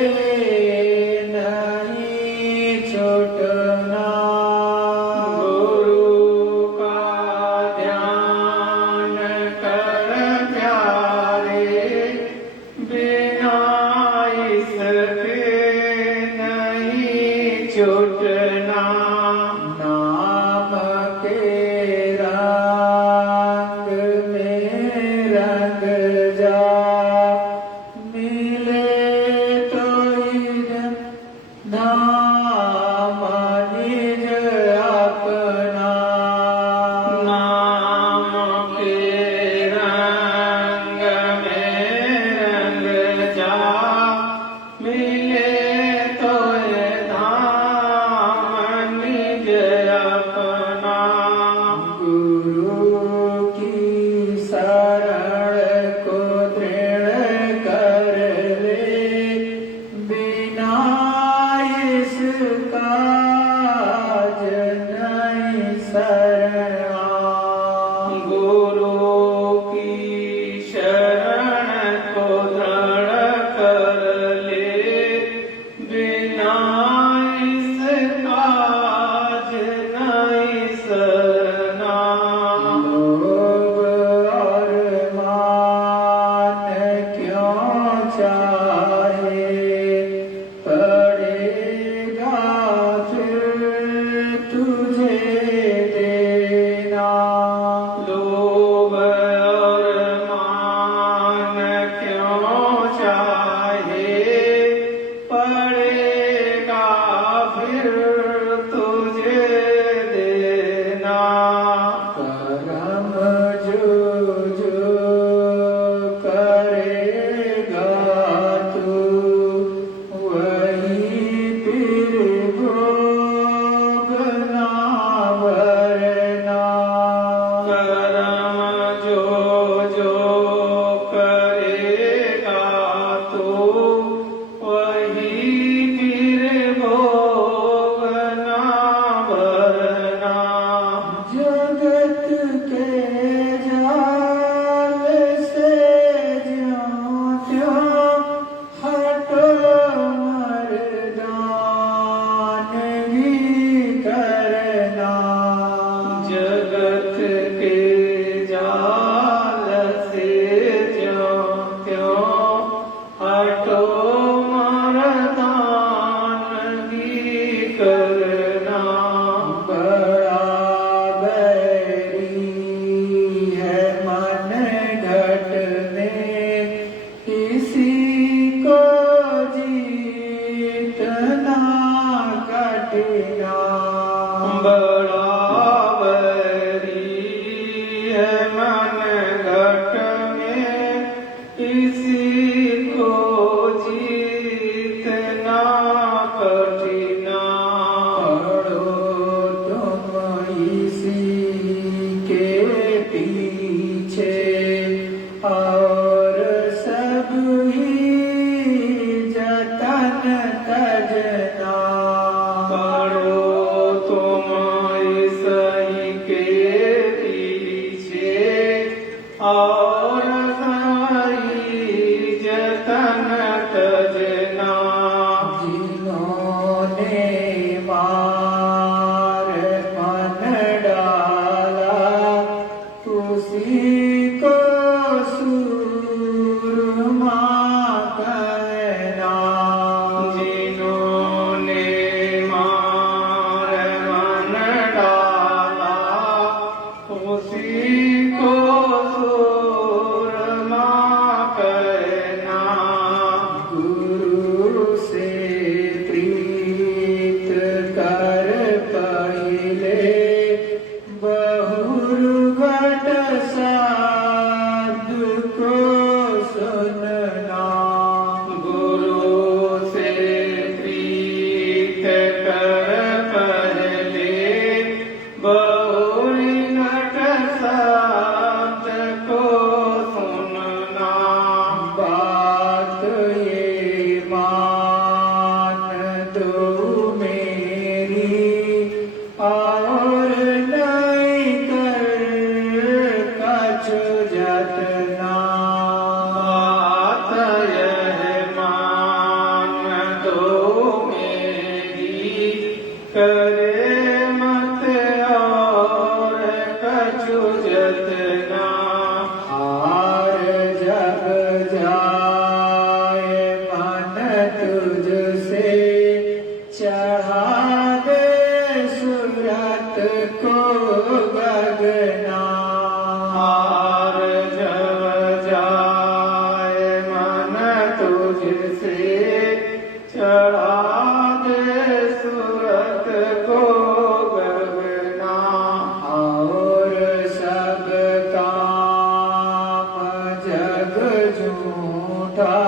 झूठा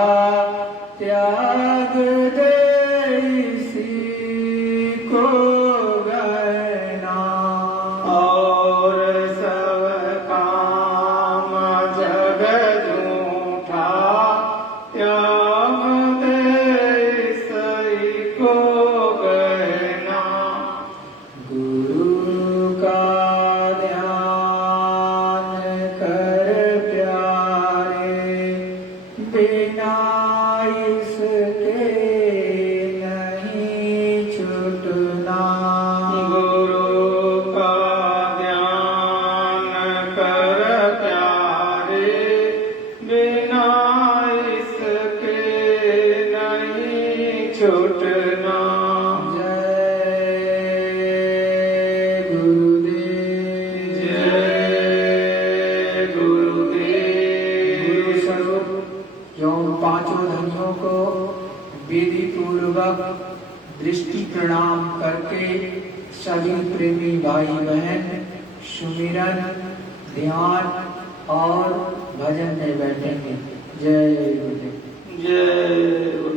त्याग दे इसी को गहना। और सब काम जग झूठा त्याग दे सही को गहना। गुरु का ध्यान कर प्यारे, बिना इसके नहीं छूटना। गुरु का ध्यान कर प्यारे, बिना इसके नहीं छूटना। जय गुरुदेव। जय गुरुदेव। गुरु स्वरूप जो पांचों धनियों को विधि पूर्वक दृष्टि प्रणाम करके सभी प्रेमी भाई बहन सुमिरन, ध्यान और भजन में बैठेंगे। जय गुरुदेव। जय